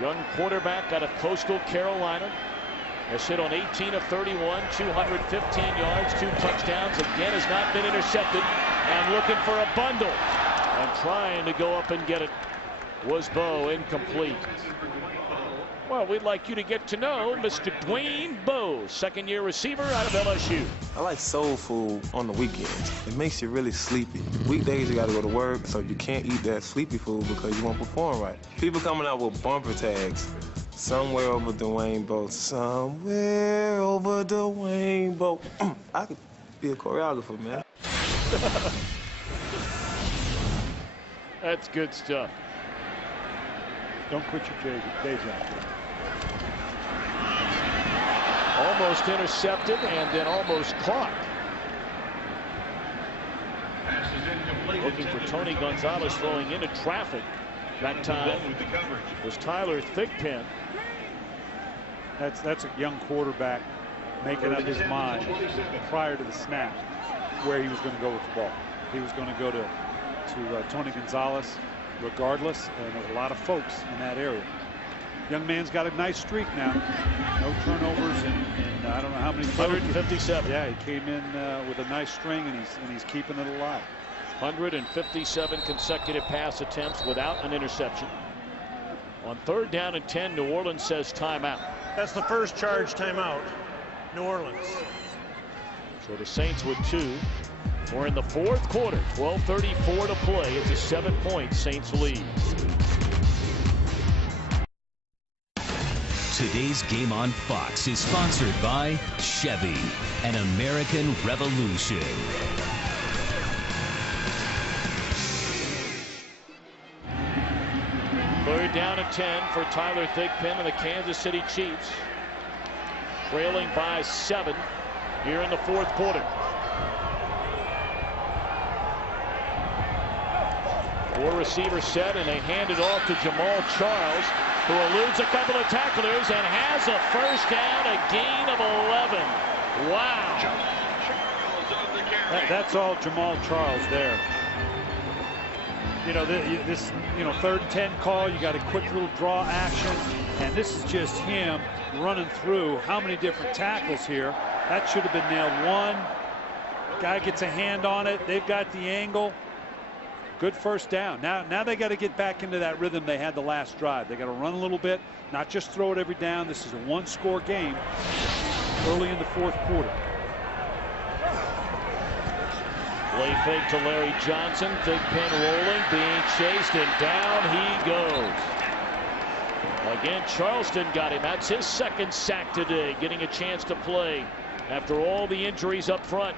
young quarterback out of Coastal Carolina, has hit on 18 of 31, 215 yards, 2 touchdowns. Again, has not been intercepted, and looking for a bundle and trying to go up and get it was Bowe, incomplete. Well, we'd like you to get to know Mr. Dwayne Bowe, second-year receiver out of LSU. I like soul food on the weekends. It makes you really sleepy. Weekdays, you got to go to work, so you can't eat that sleepy food because you won't perform right. People coming out with bumper tags. Somewhere over Dwayne Bowe. Somewhere over Dwayne Bowe. I could be a choreographer, man. That's good stuff. Don't quit your day job. Almost intercepted and then almost caught. Looking for Tony Gonzalez throwing into traffic. That time was Tyler Thigpen. That's a young quarterback making up his mind prior to the snap where he was going to go with the ball. He was going to go to Tony Gonzalez regardless, and there's a lot of folks in that area. Young man's got a nice streak now. No turnovers in I don't know how many. 157. Yeah, he came in with a nice string, and he's keeping it alive. 157 consecutive pass attempts without an interception. On 3rd down and 10, New Orleans says timeout. That's the first charge timeout, New Orleans. So the Saints with 2. We're in the 4th quarter. 12:34 to play. It's a 7-point Saints lead. Today's game on Fox is sponsored by Chevy, an American Revolution. Third down and 10 for Tyler Thigpen and the Kansas City Chiefs. Trailing by 7 here in the 4th quarter. 4 receivers set, and they hand it off to Jamal Charles, who eludes a couple of tacklers and has a first down, a gain of 11. Wow. That's all Jamal Charles there. You know, this 3rd and 10 call, you got a quick little draw action, and this is just him running through how many different tackles here. That should have been nailed. 1 guy gets a hand on it. They've got the angle. Good first down. Now they got to get back into that rhythm they had the last drive. They got to run a little bit, not just throw it every down. This is a 1-score game early in the 4th quarter. Play fake to Larry Johnson. Thigpen rolling, being chased, and down he goes. Again, Charleston got him. That's his 2nd sack today, getting a chance to play after all the injuries up front.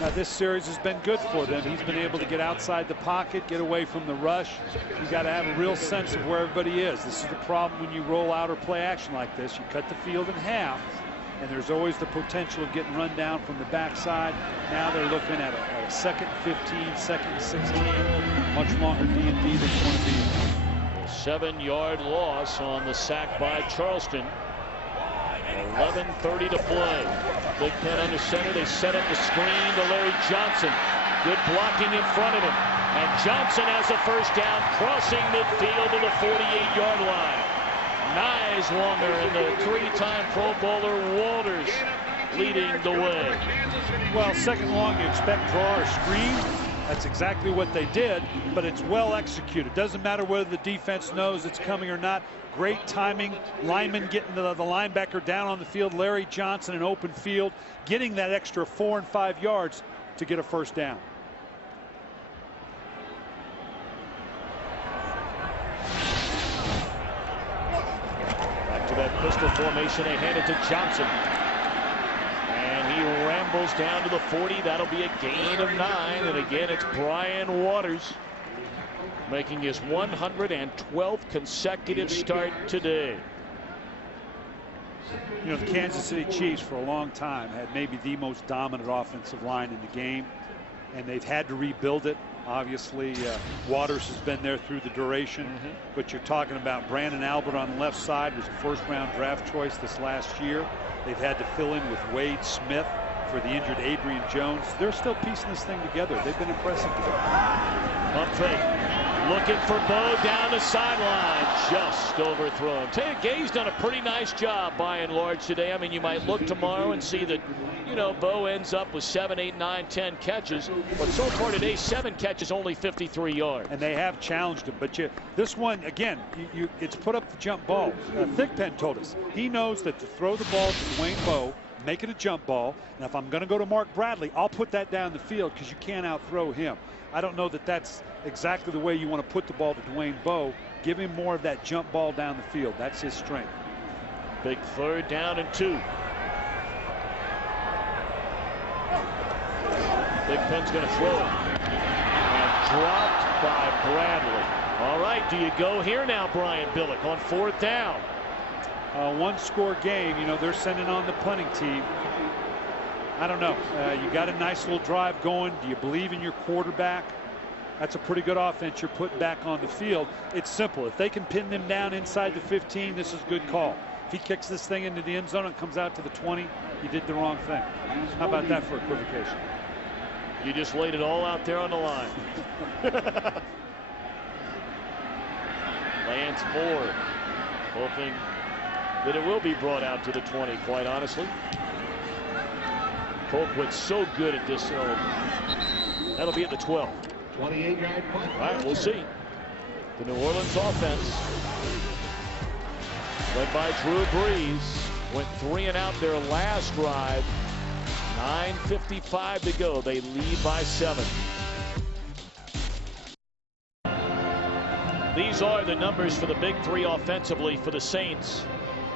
Now this series has been good for them. He's been able to get outside the pocket, get away from the rush. You got to have a real sense of where everybody is. This is the problem when you roll out or play action like this. You cut the field in half, and there's always the potential of getting run down from the backside. Now they're looking at a 2nd 15, 2nd 16, much longer D&D than you want to be in. 7-yard loss on the sack by Charleston. 11:30 to play. Thigpen under center. They set up the screen to Larry Johnson. Good blocking in front of him. And Johnson has a first down, crossing midfield to the 48-yard line. Nice longer, and the 3-time Pro Bowler Walters leading the way. Well, 2nd long, you expect draw or screen. That's exactly what they did, but it's well executed. Doesn't matter whether the defense knows it's coming or not. Great timing. Lineman getting the linebacker down on the field. Larry Johnson in open field, getting that extra 4 and 5 yards to get a first down. pistol formation. They hand it to Johnson. And he rambles down to the 40. That'll be a gain of 9. And again, it's Brian Waters making his 112th consecutive start today. You know, the Kansas City Chiefs for a long time had maybe the most dominant offensive line in the game, and they've had to rebuild it. Obviously, Waters has been there through the duration, but you're talking about Brandon Albert on the left side, was a first-round draft choice this last year. They've had to fill in with Wade Smith for the injured Adrian Jones. They're still piecing this thing together. They've been impressive today. Pump fake. Looking for Bo down the sideline, just overthrown. Taya Gay's done a pretty nice job by and large today. I mean, you might look tomorrow and see that, you know, Bo ends up with 7, 8, 9, 10 catches. But so far today, 7 catches, only 53 yards. And they have challenged him. But this one, again, it's put up the jump ball. Thigpen told us he knows that to throw the ball to Dwayne Bowe, make it a jump ball. And if I'm going to go to Mark Bradley, I'll put that down the field because you can't outthrow him. I don't know that that's exactly the way you want to put the ball to Dwayne Bowe. Give him more of that jump ball down the field. That's his strength. Big 3rd down and 2. Thigpen's going to throw it. And dropped by Bradley. All right, do you go here now, Brian Billick, on 4th down? One-score game. You know, they're sending on the punting team. I don't know. You got a nice little drive going. Do you believe in your quarterback? That's a pretty good offense you're putting back on the field. It's simple. If they can pin them down inside the 15, this is a good call. If he kicks this thing into the end zone and comes out to the 20, you did the wrong thing. How about that for equivocation? You just laid it all out there on the line. Lance Moore hoping that it will be brought out to the 20, quite honestly. Colquitt's so good at this. That'll be at the 12. 28-yard punt. All right, we'll see. The New Orleans offense, led by Drew Brees, went 3 and out their last drive. 9:55 to go. They lead by 7. These are the numbers for the big 3 offensively for the Saints.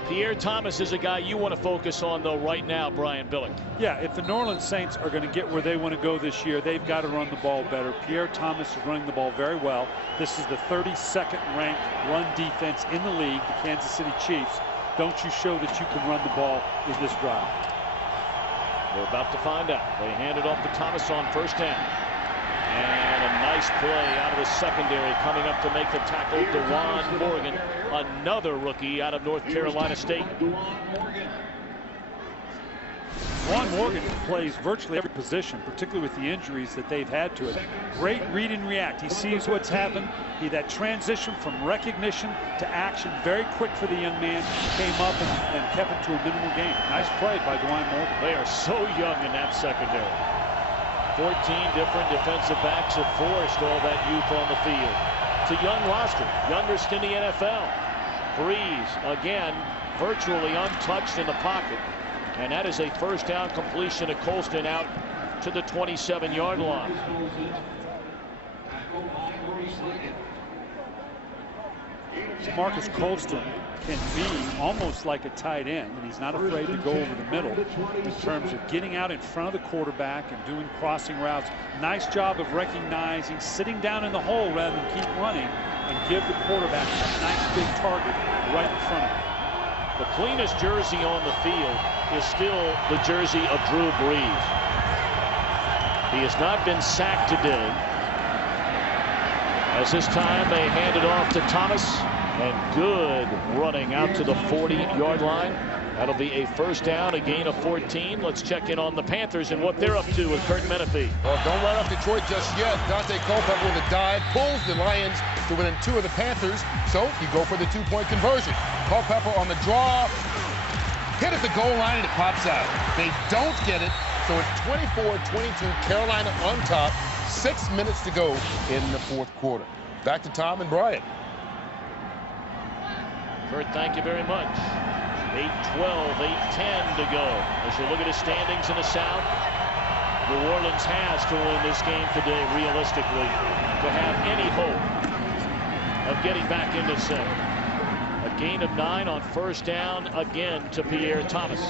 Pierre Thomas is a guy you want to focus on, though, right now, Brian Billick. Yeah, if the New Orleans Saints are going to get where they want to go this year, they've got to run the ball better. Pierre Thomas is running the ball very well. This is the 32nd ranked run defense in the league, the Kansas City Chiefs. Don't you show that you can run the ball in this drive. We're about to find out. They hand it off to Thomas on 1st down. And a nice play out of the secondary coming up to make the tackle. DeJuan Morgan, another rookie out of North Carolina State. DeJuan Morgan plays virtually every position, particularly with the injuries that they've had to it. Great read and react. He sees what's happened. That transition from recognition to action, very quick for the young man, came up and kept it to a minimal gain. Nice play by DeJuan Morgan. They are so young in that secondary. 14 different defensive backs have forced all that youth on the field. It's a young roster, youngest in the NFL. Brees, again, virtually untouched in the pocket. And that is a 1st down completion to Colston out to the 27-yard line. Marcus Colston can be almost like a tight end, and he's not afraid to go over the middle in terms of getting out in front of the quarterback and doing crossing routes. Nice job of recognizing, sitting down in the hole rather than keep running, and give the quarterback a nice big target right in front of him. The cleanest jersey on the field is still the jersey of Drew Brees. He has not been sacked today. As this time they hand it off to Thomas, and good running out to the 40-yard line. That'll be a 1st down, a gain of 14. Let's check in on the Panthers and what they're up to with Curt Menefee. Well, don't write off Detroit just yet. Daunte Culpepper with a dive pulls the Lions to within 2 of the Panthers, so you go for the 2-point conversion. Culpepper on the draw, hit at the goal line, and it pops out. They don't get it, so it's 24-22, Carolina on top. 6 minutes to go in the 4th quarter. Back to Tom and Brian. Curt, thank you very much. 8-12, 8-10 to go. As you look at the standings in the South, New Orleans has to win this game today, realistically, to have any hope of getting back into 7. A gain of 9 on first down again to Pierre Thomas.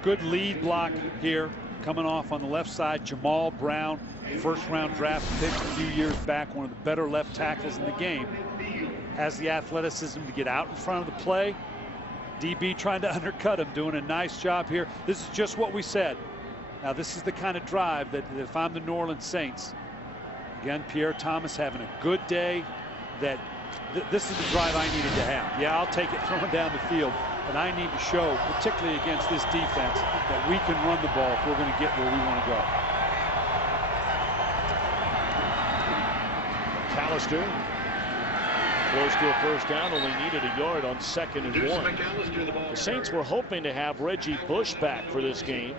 Good lead block here coming off on the left side. Jamal Brown, first-round draft pick a few years back, one of the better left tackles in the game. Has the athleticism to get out in front of the play. DB trying to undercut him, doing a nice job here. This is just what we said. Now this is the kind of drive that if I'm the New Orleans Saints, again, Pierre Thomas having a good day, that this is the drive I needed to have. Yeah, I'll take it throwing down the field, but I need to show, particularly against this defense, that we can run the ball if we're going to get where we want to go. McAllister close to a first down, only needed a yard on 2nd and 1. The Saints were hoping to have Reggie Bush back for this game.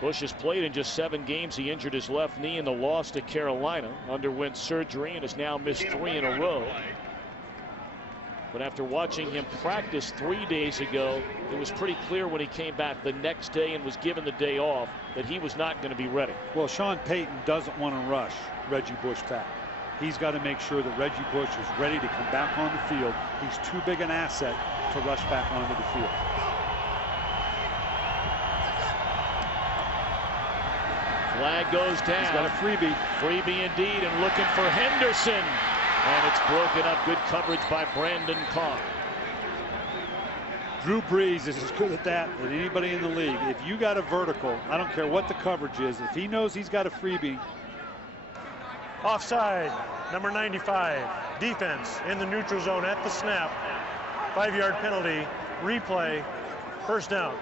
Bush has played in just 7 games. He injured his left knee in the loss to Carolina, underwent surgery, and has now missed 3 in a row. But after watching him practice 3 days ago, it was pretty clear when he came back the next day and was given the day off that he was not going to be ready. Well, Sean Payton doesn't want to rush Reggie Bush back. He's got to make sure that Reggie Bush is ready to come back on the field. He's too big an asset to rush back onto the field. Flag goes down. He's got a freebie. Freebie indeed, and looking for Henderson. And it's broken up. Good coverage by Brandon Carr. Drew Brees is as good at that than anybody in the league. If you got a vertical, I don't care what the coverage is, if he knows he's got a freebie. Offside, number 95. Defense in the neutral zone at the snap. 5-yard penalty. Replay. First down.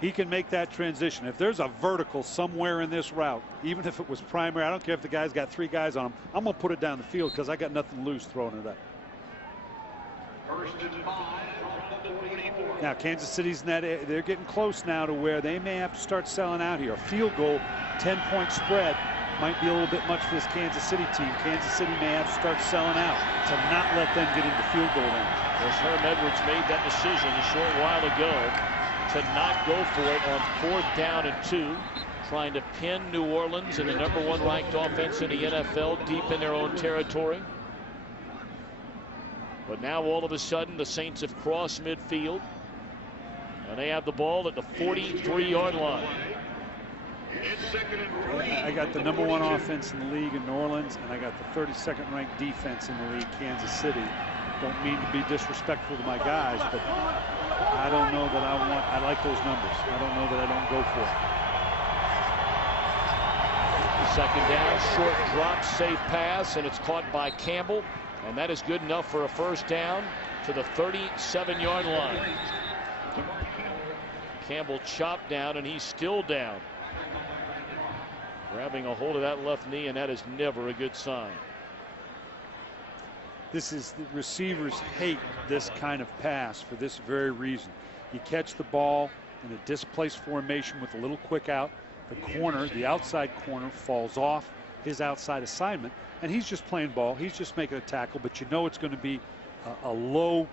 He can make that transition. If there's a vertical somewhere in this route, even if it was primary, I don't care if the guy's got 3 guys on him, I'm going to put it down the field because I got nothing loose throwing it up. Now, Kansas City's in that, they're getting close now to where they may have to start selling out here. A field goal, 10-point spread might be a little bit much for this Kansas City team. Kansas City may have to start selling out to not let them get into field goal range. Well, Herm Edwards made that decision a short while ago to not go for it on 4th down and 2, trying to pin New Orleans and the #1 ranked offense in the NFL deep in their own territory. But now all of a sudden the Saints have crossed midfield and they have the ball at the 43-yard line. I got the #1 offense in the league in New Orleans, and I got the 32nd ranked defense in the league, Kansas City. Don't mean to be disrespectful to my guys, but I don't know that I like those numbers. I don't know that I don't go for it. 2nd down, short drop, safe pass, and it's caught by Campbell, and that is good enough for a first down to the 37-yard line. Campbell chopped down, and he's still down. Grabbing a hold of that left knee, and that is never a good sign. This is, the receivers hate this kind of pass for this very reason. You catch the ball in a displaced formation with a little quick out. The corner, the outside corner, falls off his outside assignment, and he's just playing ball. He's just making a tackle, but you know it's going to be a low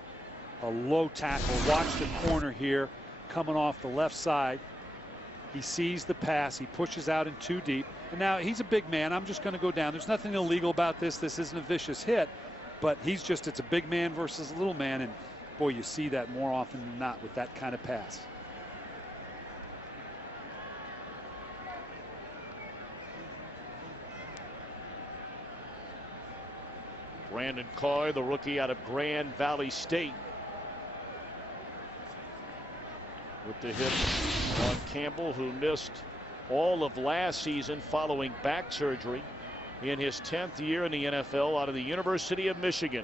tackle. Watch the corner here coming off the left side. He sees the pass. He pushes out in 2 deep. And now he's a big man. I'm just going to go down. There's nothing illegal about this. This isn't a vicious hit. But it's a big man versus a little man. And, boy, you see that more often than not with that kind of pass. Brandon Carr, the rookie out of Grand Valley State, with the hit on Campbell, who missed all of last season following back surgery in his 10th year in the NFL out of the University of Michigan.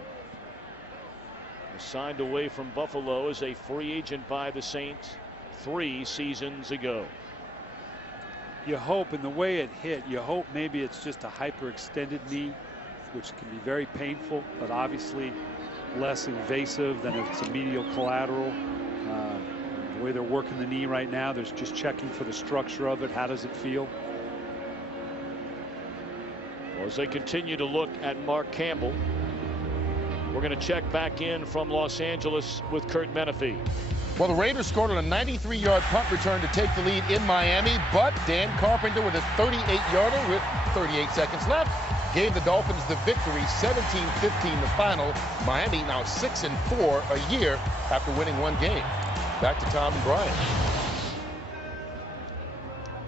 Signed away from Buffalo as a free agent by the Saints 3 seasons ago. You hope, in the way it hit, you hope maybe it's just a hyperextended knee, which can be very painful, but obviously less invasive than if it's a medial collateral. The way they're working the knee right now, there's just checking for the structure of it. How does it feel? Well, as they continue to look at Mark Campbell, we're going to check back in from Los Angeles with Kurt Menefee. Well, the Raiders scored on a 93-yard punt return to take the lead in Miami, but Dan Carpenter with a 38-yarder with 38 seconds left gave the Dolphins the victory, 17-15 the final. Miami now 6-4 a year after winning one game. Back to Tom and Brian.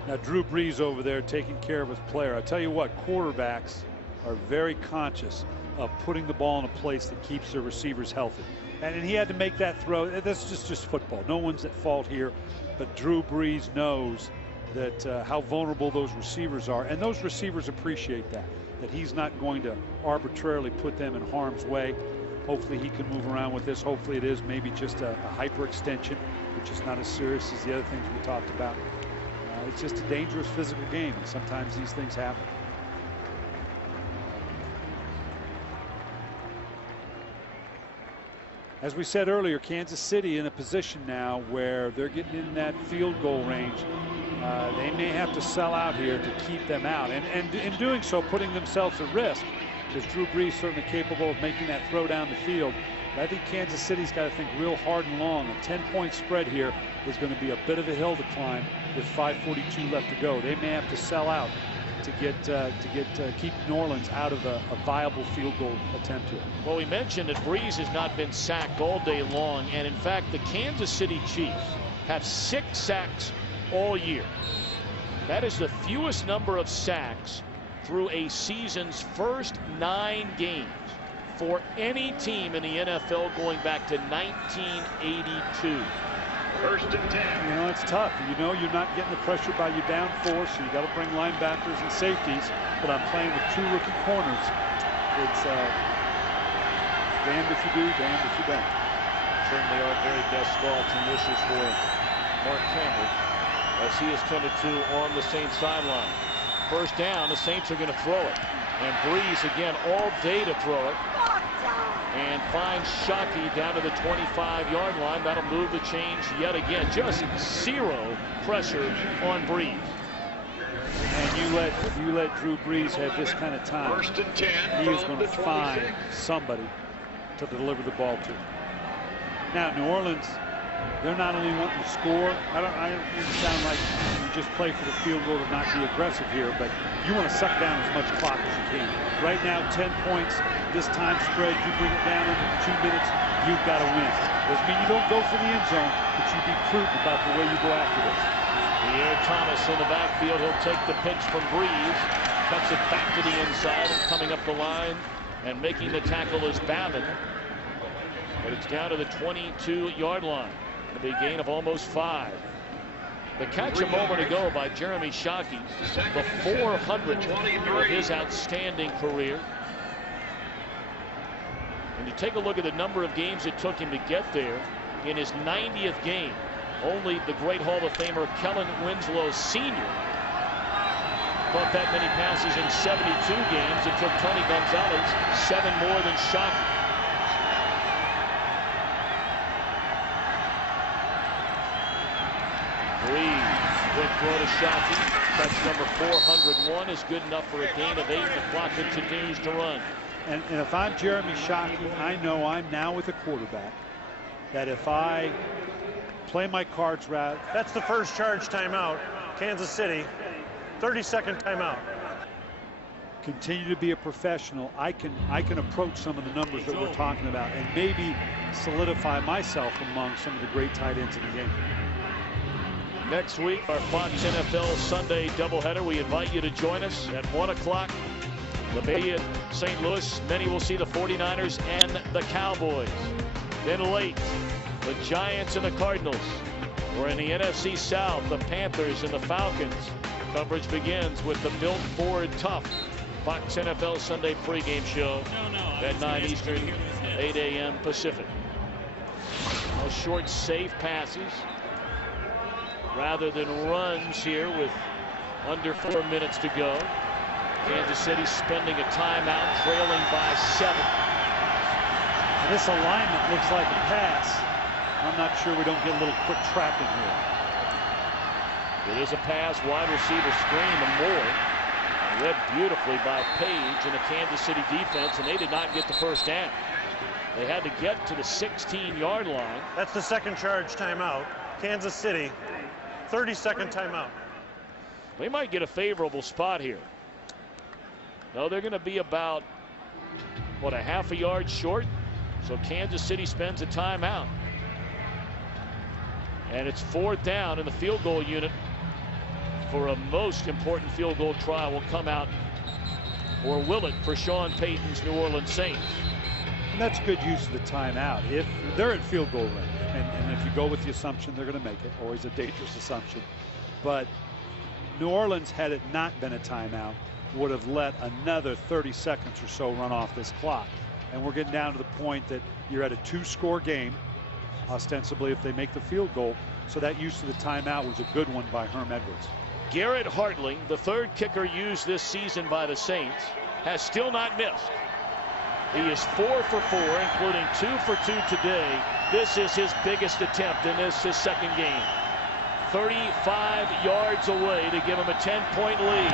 Now Drew Brees over there taking care of his player. I tell you what, quarterbacks are very conscious of putting the ball in a place that keeps their receivers healthy. And he had to make that throw. That's just football. No one's at fault here. But Drew Brees knows that how vulnerable those receivers are. And those receivers appreciate that he's not going to arbitrarily put them in harm's way. Hopefully he can move around with this. Hopefully it is maybe just a hyperextension, which is not as serious as the other things we talked about. It's just a dangerous physical game, and sometimes these things happen. As we said earlier, Kansas City in a position now where they're getting in that field goal range. They may have to sell out here to keep them out, and in doing so, putting themselves at risk, because Drew Brees certainly capable of making that throw down the field. But I think Kansas City's got to think real hard and long. A 10-point spread here is going to be a bit of a hill to climb with 5:42 left to go. They may have to sell out to keep New Orleans out of a viable field goal attempt here. Well, we mentioned that Brees has not been sacked all day long, and in fact, the Kansas City Chiefs have 6 sacks all year. That is the fewest number of sacks through a season's first 9 games for any team in the NFL going back to 1982. First and 10. You know, it's tough. You know you're not getting the pressure by your down 4, so you got to bring linebackers and safeties. But I'm playing with 2 rookie corners. It's damned if you do, damned if you don't. Certainly our very best thoughts and wishes for Mark Campbell as he is tended to on the Saints sideline. First down, the Saints are going to throw it. And Brees again all day to throw it. And finds Shockey down to the 25-yard line. That'll move the change yet again. Just 0 pressure on Brees. And you let Drew Brees have this kind of time. First and 10. He is going to find somebody to deliver the ball to. Now, New Orleans, they're not only wanting to score. I don't mean to sound like you just play for the field goal to not be aggressive here, but you want to suck down as much clock as you can. Right now, 10 points. This time spread, you bring it down into 2 minutes, you've got to win. Doesn't mean you don't go for the end zone, but you be prudent about the way you go after this. Pierre Thomas in the backfield. He'll take the pitch from Brees, cuts it back to the inside, and coming up the line and making the tackle is Babin. But it's down to the 22-yard line. It'll be a gain of almost 5. The catch a moment ago by Jeremy Shockey, the 400th of his outstanding career. When you take a look at the number of games it took him to get there, in his 90th game, only the great Hall of Famer Kellen Winslow Sr. caught that many passes in 72 games. It took Tony Gonzalez 7 more than Shockey. Brees, quick throw to Shockey. That's number 401 is good enough for a gain of 8. The clock continues to run. And if I'm Jeremy Shockey, I know I'm now with a quarterback that if I play my cards right. That's the first charge timeout. Kansas City, 30-second timeout. Continue to be a professional. I can approach some of the numbers that we're talking about and maybe solidify myself among some of the great tight ends in the game. Next week, our Fox NFL Sunday doubleheader. We invite you to join us at 1 o'clock. The Bay at St. Louis. Many will see the 49ers and the Cowboys. Then late, the Giants and the Cardinals. We're in the NFC South, the Panthers and the Falcons. Coverage begins with the Built Ford Tough Fox NFL Sunday pregame show at 9 Eastern, 8 a.m. Pacific. Those short, safe passes rather than runs here with under 4 minutes to go. Kansas City spending a timeout, trailing by 7. And this alignment looks like a pass. I'm not sure we don't get a little quick trapping here. It is a pass, wide receiver screen and more. And read beautifully by Page and the Kansas City defense, and they did not get the first down. They had to get to the 16-yard line. That's the second charge timeout. Kansas City, 30-second timeout. They might get a favorable spot here. No, they're going to be about, what, a half a yard short. So Kansas City spends a timeout. And it's 4th down, and the field goal unit for a most important field goal try will come out, or will it, for Sean Payton's New Orleans Saints. And that's good use of the timeout. If they're at field goal range, and if you go with the assumption they're going to make it, always a dangerous assumption. But New Orleans, had it not been a timeout, would have let another 30 seconds or so run off this clock. And we're getting down to the point that you're at a 2-score game, ostensibly, if they make the field goal. So that use of the timeout was a good one by Herm Edwards. Garrett Hartling, the 3rd kicker used this season by the Saints, has still not missed. He is 4 for 4, including 2 for 2 today. This is his biggest attempt in his 2nd game. 35 yards away to give him a 10-point lead.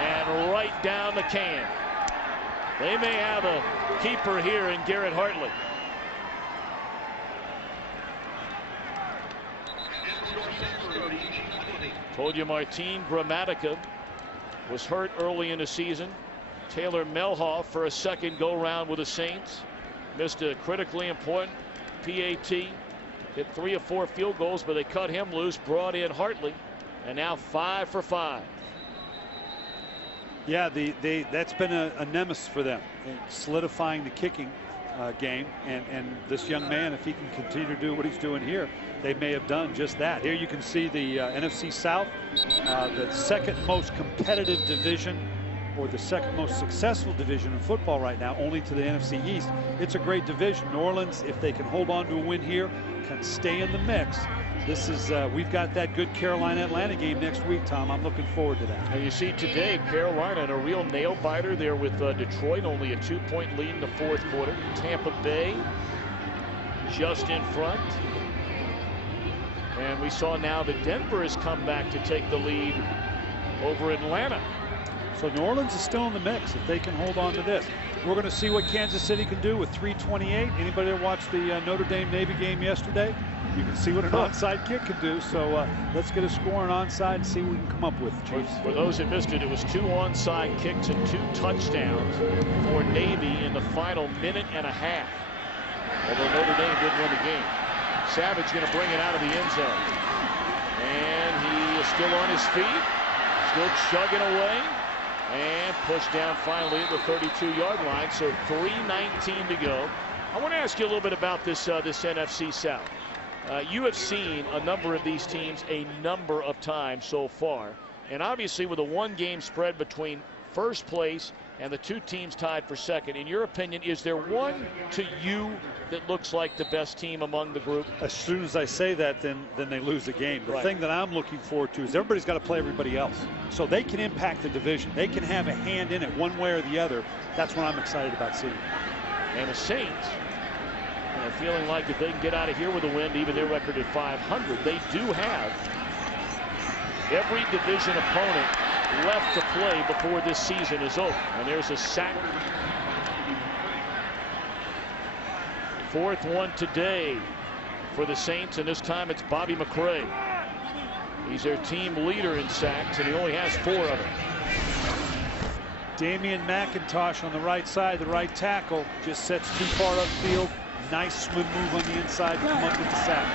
And right down the can. They may have a keeper here in Garrett Hartling. Told you Martin Gramatica was hurt early in the season. Taylor Melhoff for a 2nd go-round with the Saints. Missed a critically important PAT. Hit 3 of 4 field goals, but they cut him loose, brought in Hartling, and now 5 for 5. Yeah, that's been a nemesis for them, solidifying the kicking game. And this young man, if he can continue to do what he's doing here, they may have done just that. Here you can see the NFC South, the 2nd most competitive division, or the 2nd most successful division in football right now, only to the NFC East. It's a great division. New Orleans, if they can hold on to a win here, can stay in the mix. This is, we've got that good Carolina-Atlanta game next week, Tom. I'm looking forward to that. And you see today, Carolina in a real nail-biter there with Detroit, only a 2-point lead in the 4th quarter. Tampa Bay just in front. And we saw now that Denver has come back to take the lead over Atlanta. So New Orleans is still in the mix if they can hold on to this. We're going to see what Kansas City can do with 3:28. Anybody that watched the Notre Dame-Navy game yesterday, you can see what an onside kick can do. So let's get a score on onside and see what we can come up with, Chiefs. For those that missed it, it was 2 onside kicks and 2 touchdowns for Navy in the final minute and a half. Although Notre Dame did win the game. Savage going to bring it out of the end zone. And he is still on his feet, still chugging away. And pushed down finally at the 32-yard line. So 3:19 to go. I want to ask you a little bit about this NFC South. You have seen a number of these teams a number of times so far. And obviously with a 1-game spread between first place and the 2 teams tied for 2nd. In your opinion, is there one to you that looks like the best team among the group? As soon as I say that, then they lose the game. The thing that I'm looking forward to is everybody's got to play everybody else. So they can impact the division. They can have a hand in it one way or the other. That's what I'm excited about seeing. And the Saints are feeling like if they can get out of here with a win, even their record at 500, they do have every division opponent left to play before this season is over. And there's a sack. 4th one today for the Saints, and this time it's Bobby McCray. He's their team leader in sacks, and he only has 4 of them. Damian McIntosh on the right side, the right tackle, just sets too far upfield. Nice swim move on the inside, come up with the sack.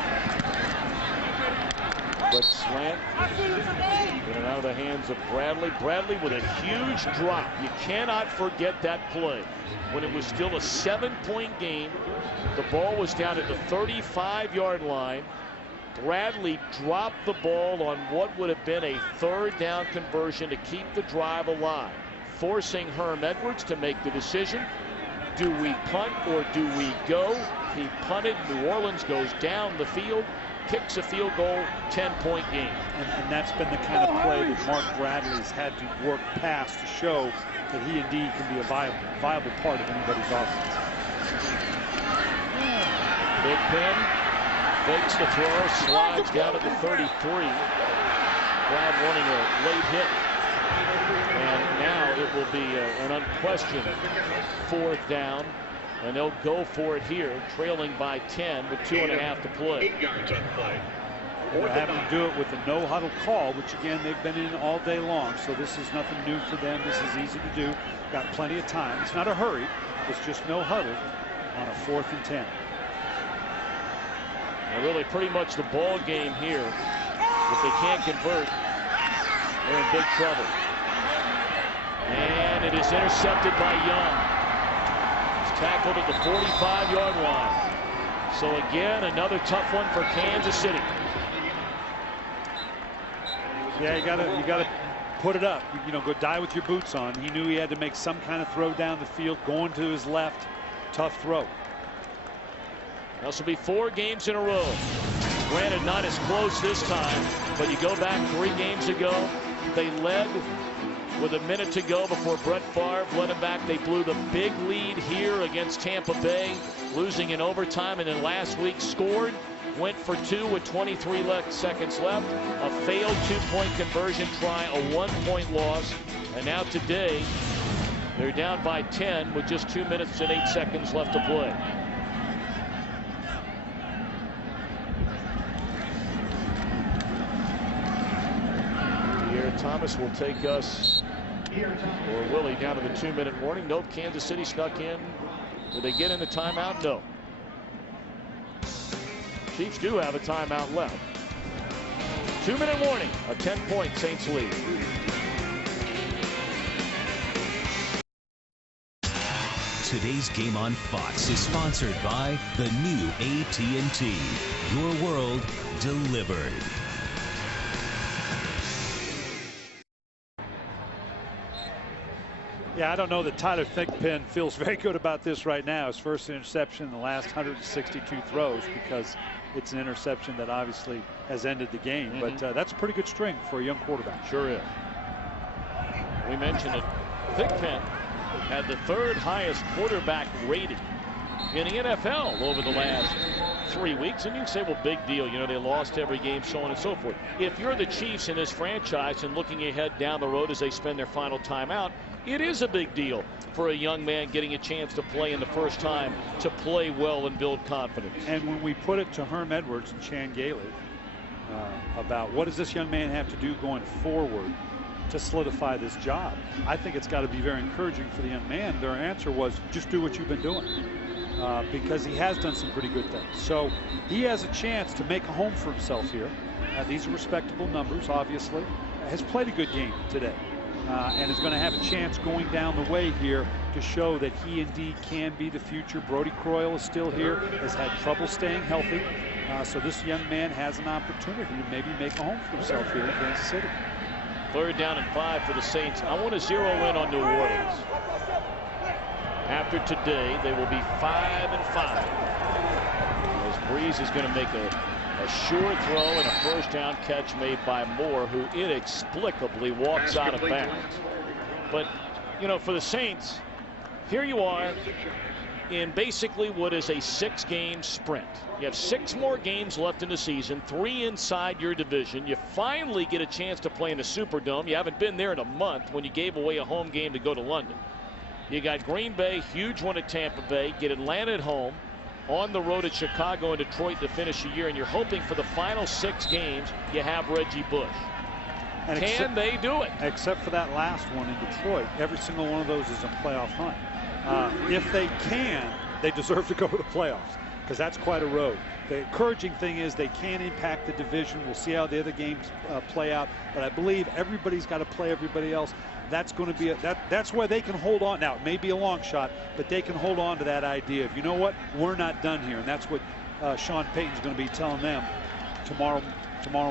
But slant, get it out of the hands of Bradley. Bradley with a huge drop. You cannot forget that play. When it was still a 7-point game, the ball was down at the 35-yard line. Bradley dropped the ball on what would have been a 3rd down conversion to keep the drive alive, forcing Herm Edwards to make the decision. Do we punt or do we go? He punted. New Orleans goes down the field, kicks a field goal, 10-point game. And that's been the kind of play that Mark Bradley's had to work past to show that he indeed can be a viable part of anybody's offense. Big Ben fakes the throw, slides down at the 33. Brad wanting a late hit. And now it will be an unquestioned 4th down. And they'll go for it here, trailing by 10 with 2.5 to play. 8 yards on play. They're having to do it with a no-huddle call, which, again, they've been in all day long. So this is nothing new for them. This is easy to do. Got plenty of time. It's not a hurry. It's just no huddle on a 4th and 10. And really pretty much the ball game here. If they can't convert, they're in big trouble. And it is intercepted by Young. He's tackled at the 45-yard line. So again, another tough one for Kansas City. Yeah, you gotta put it up. You know, go die with your boots on. He knew he had to make some kind of throw down the field, going to his left. Tough throw. This will be 4 games in a row. Granted, not as close this time, but you go back 3 games ago, they led with a minute to go before Brett Favre led them back. They blew the big lead here against Tampa Bay, losing in overtime, and then last week scored, went for 2 with 23 seconds left, a failed 2-point conversion try, a 1-point loss, and now today they're down by 10 with just 2 minutes and 8 seconds left to play. Thomas will take us, or will he, down to the 2-minute warning. Nope, Kansas City snuck in. Did they get in the timeout? No. Chiefs do have a timeout left. 2-minute warning, a 10-point Saints lead. Today's game on Fox is sponsored by the new AT&T. Your world delivered. Yeah, I don't know that Tyler Thigpen feels very good about this right now. His first interception in the last 162 throws, because it's an interception that obviously has ended the game. But that's a pretty good string for a young quarterback. Sure is. We mentioned it. Thigpen had the 3rd highest quarterback rating in the NFL over the last 3 weeks. And you can say, well, big deal. You know, they lost every game, so on and so forth. If you're the Chiefs in this franchise and looking ahead down the road as they spend their final timeout, it is a big deal for a young man getting a chance to play in the first time, to play well and build confidence. And when we put it to Herm Edwards and Chan Gailey about what does this young man have to do going forward to solidify this job, I think it's got to be very encouraging for the young man. Their answer was, just do what you've been doing, because he has done some pretty good things. So he has a chance to make a home for himself here. These are respectable numbers, obviously. Has played a good game today. And is going to have a chance going down the way here to show that he indeed can be the future. Brody Croyle is still here, has had trouble staying healthy. So this young man has an opportunity to maybe make a home for himself here in Kansas City. 3rd down and 5 for the Saints. I want to zero in on New Orleans. After today, they will be 5 and 5. As Breeze is going to make a sure throw and a 1st down catch made by Moore, who inexplicably walks out of bounds. But, you know, for the Saints, here you are in basically what is a 6-game sprint. You have 6 more games left in the season, 3 inside your division. You finally get a chance to play in the Superdome. You haven't been there in a month when you gave away a home game to go to London. You got Green Bay, huge one at Tampa Bay, get Atlanta at home, on the road at Chicago and Detroit to finish the year, and you're hoping for the final 6 games you have Reggie Bush. And can they do it? Except for that last one in Detroit. Every single one of those is a playoff hunt. If they can, they deserve to go to the playoffs, because that's quite a road. The encouraging thing is they can impact the division. We'll see how the other games play out, but I believe everybody's got to play everybody else. That's going to be that's where they can hold on. Now, it may be a long shot, but they can hold on to that idea of, you know what, we're not done here. And that's what Sean Payton's going to be telling them tomorrow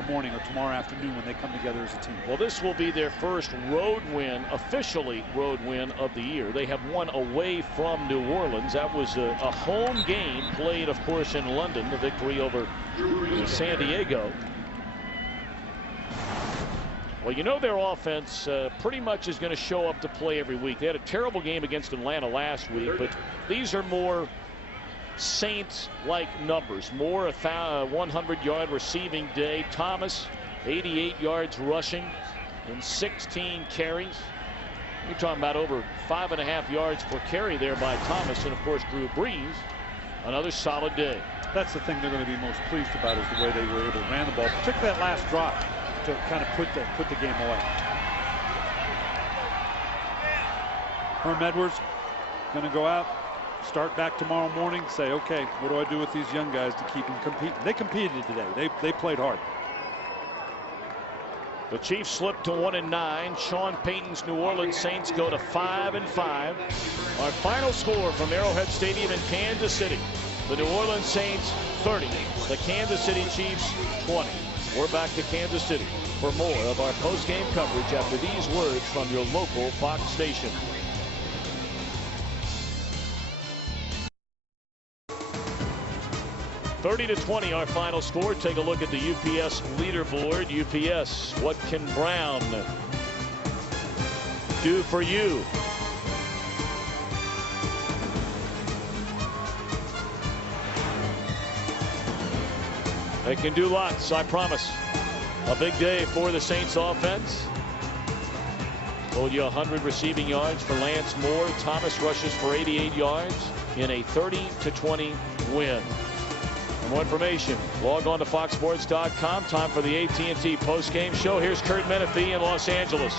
morning or tomorrow afternoon when they come together as a team. Well, this will be their first road win, officially road win of the year. They have won away from New Orleans. That was a home game played, of course, in London, the victory over San Diego. Well, you know their offense pretty much is going to show up to play every week. They had a terrible game against Atlanta last week, but these are more Saints-like numbers. More a 100-yard receiving day. Thomas, 88 yards rushing in 16 carries. You're talking about over 5.5 yards per carry there by Thomas. And, of course, Drew Brees, another solid day. That's the thing they're going to be most pleased about, is the way they were able to ran the ball, particularly that last drop, to kind of put the game away. Herm Edwards going to go out, start back tomorrow morning, say, okay, what do I do with these young guys to keep them competing? They competed today. They played hard. The Chiefs slip to 1-9. Sean Payton's New Orleans Saints go to 5-5. Our final score from Arrowhead Stadium in Kansas City: the New Orleans Saints 30, the Kansas City Chiefs 20. We're back to Kansas City for more of our post-game coverage after these words from your local Fox station. (30-20) our final score. Take a look at the UPS leaderboard. UPS, what can Brown do for you? They can do lots, I promise. A big day for the Saints offense. Told you 100 receiving yards for Lance Moore. Thomas rushes for 88 yards in a 30-20 win. For more information, log on to foxsports.com. Time for the AT&T postgame show. Here's Curt Menefee in Los Angeles.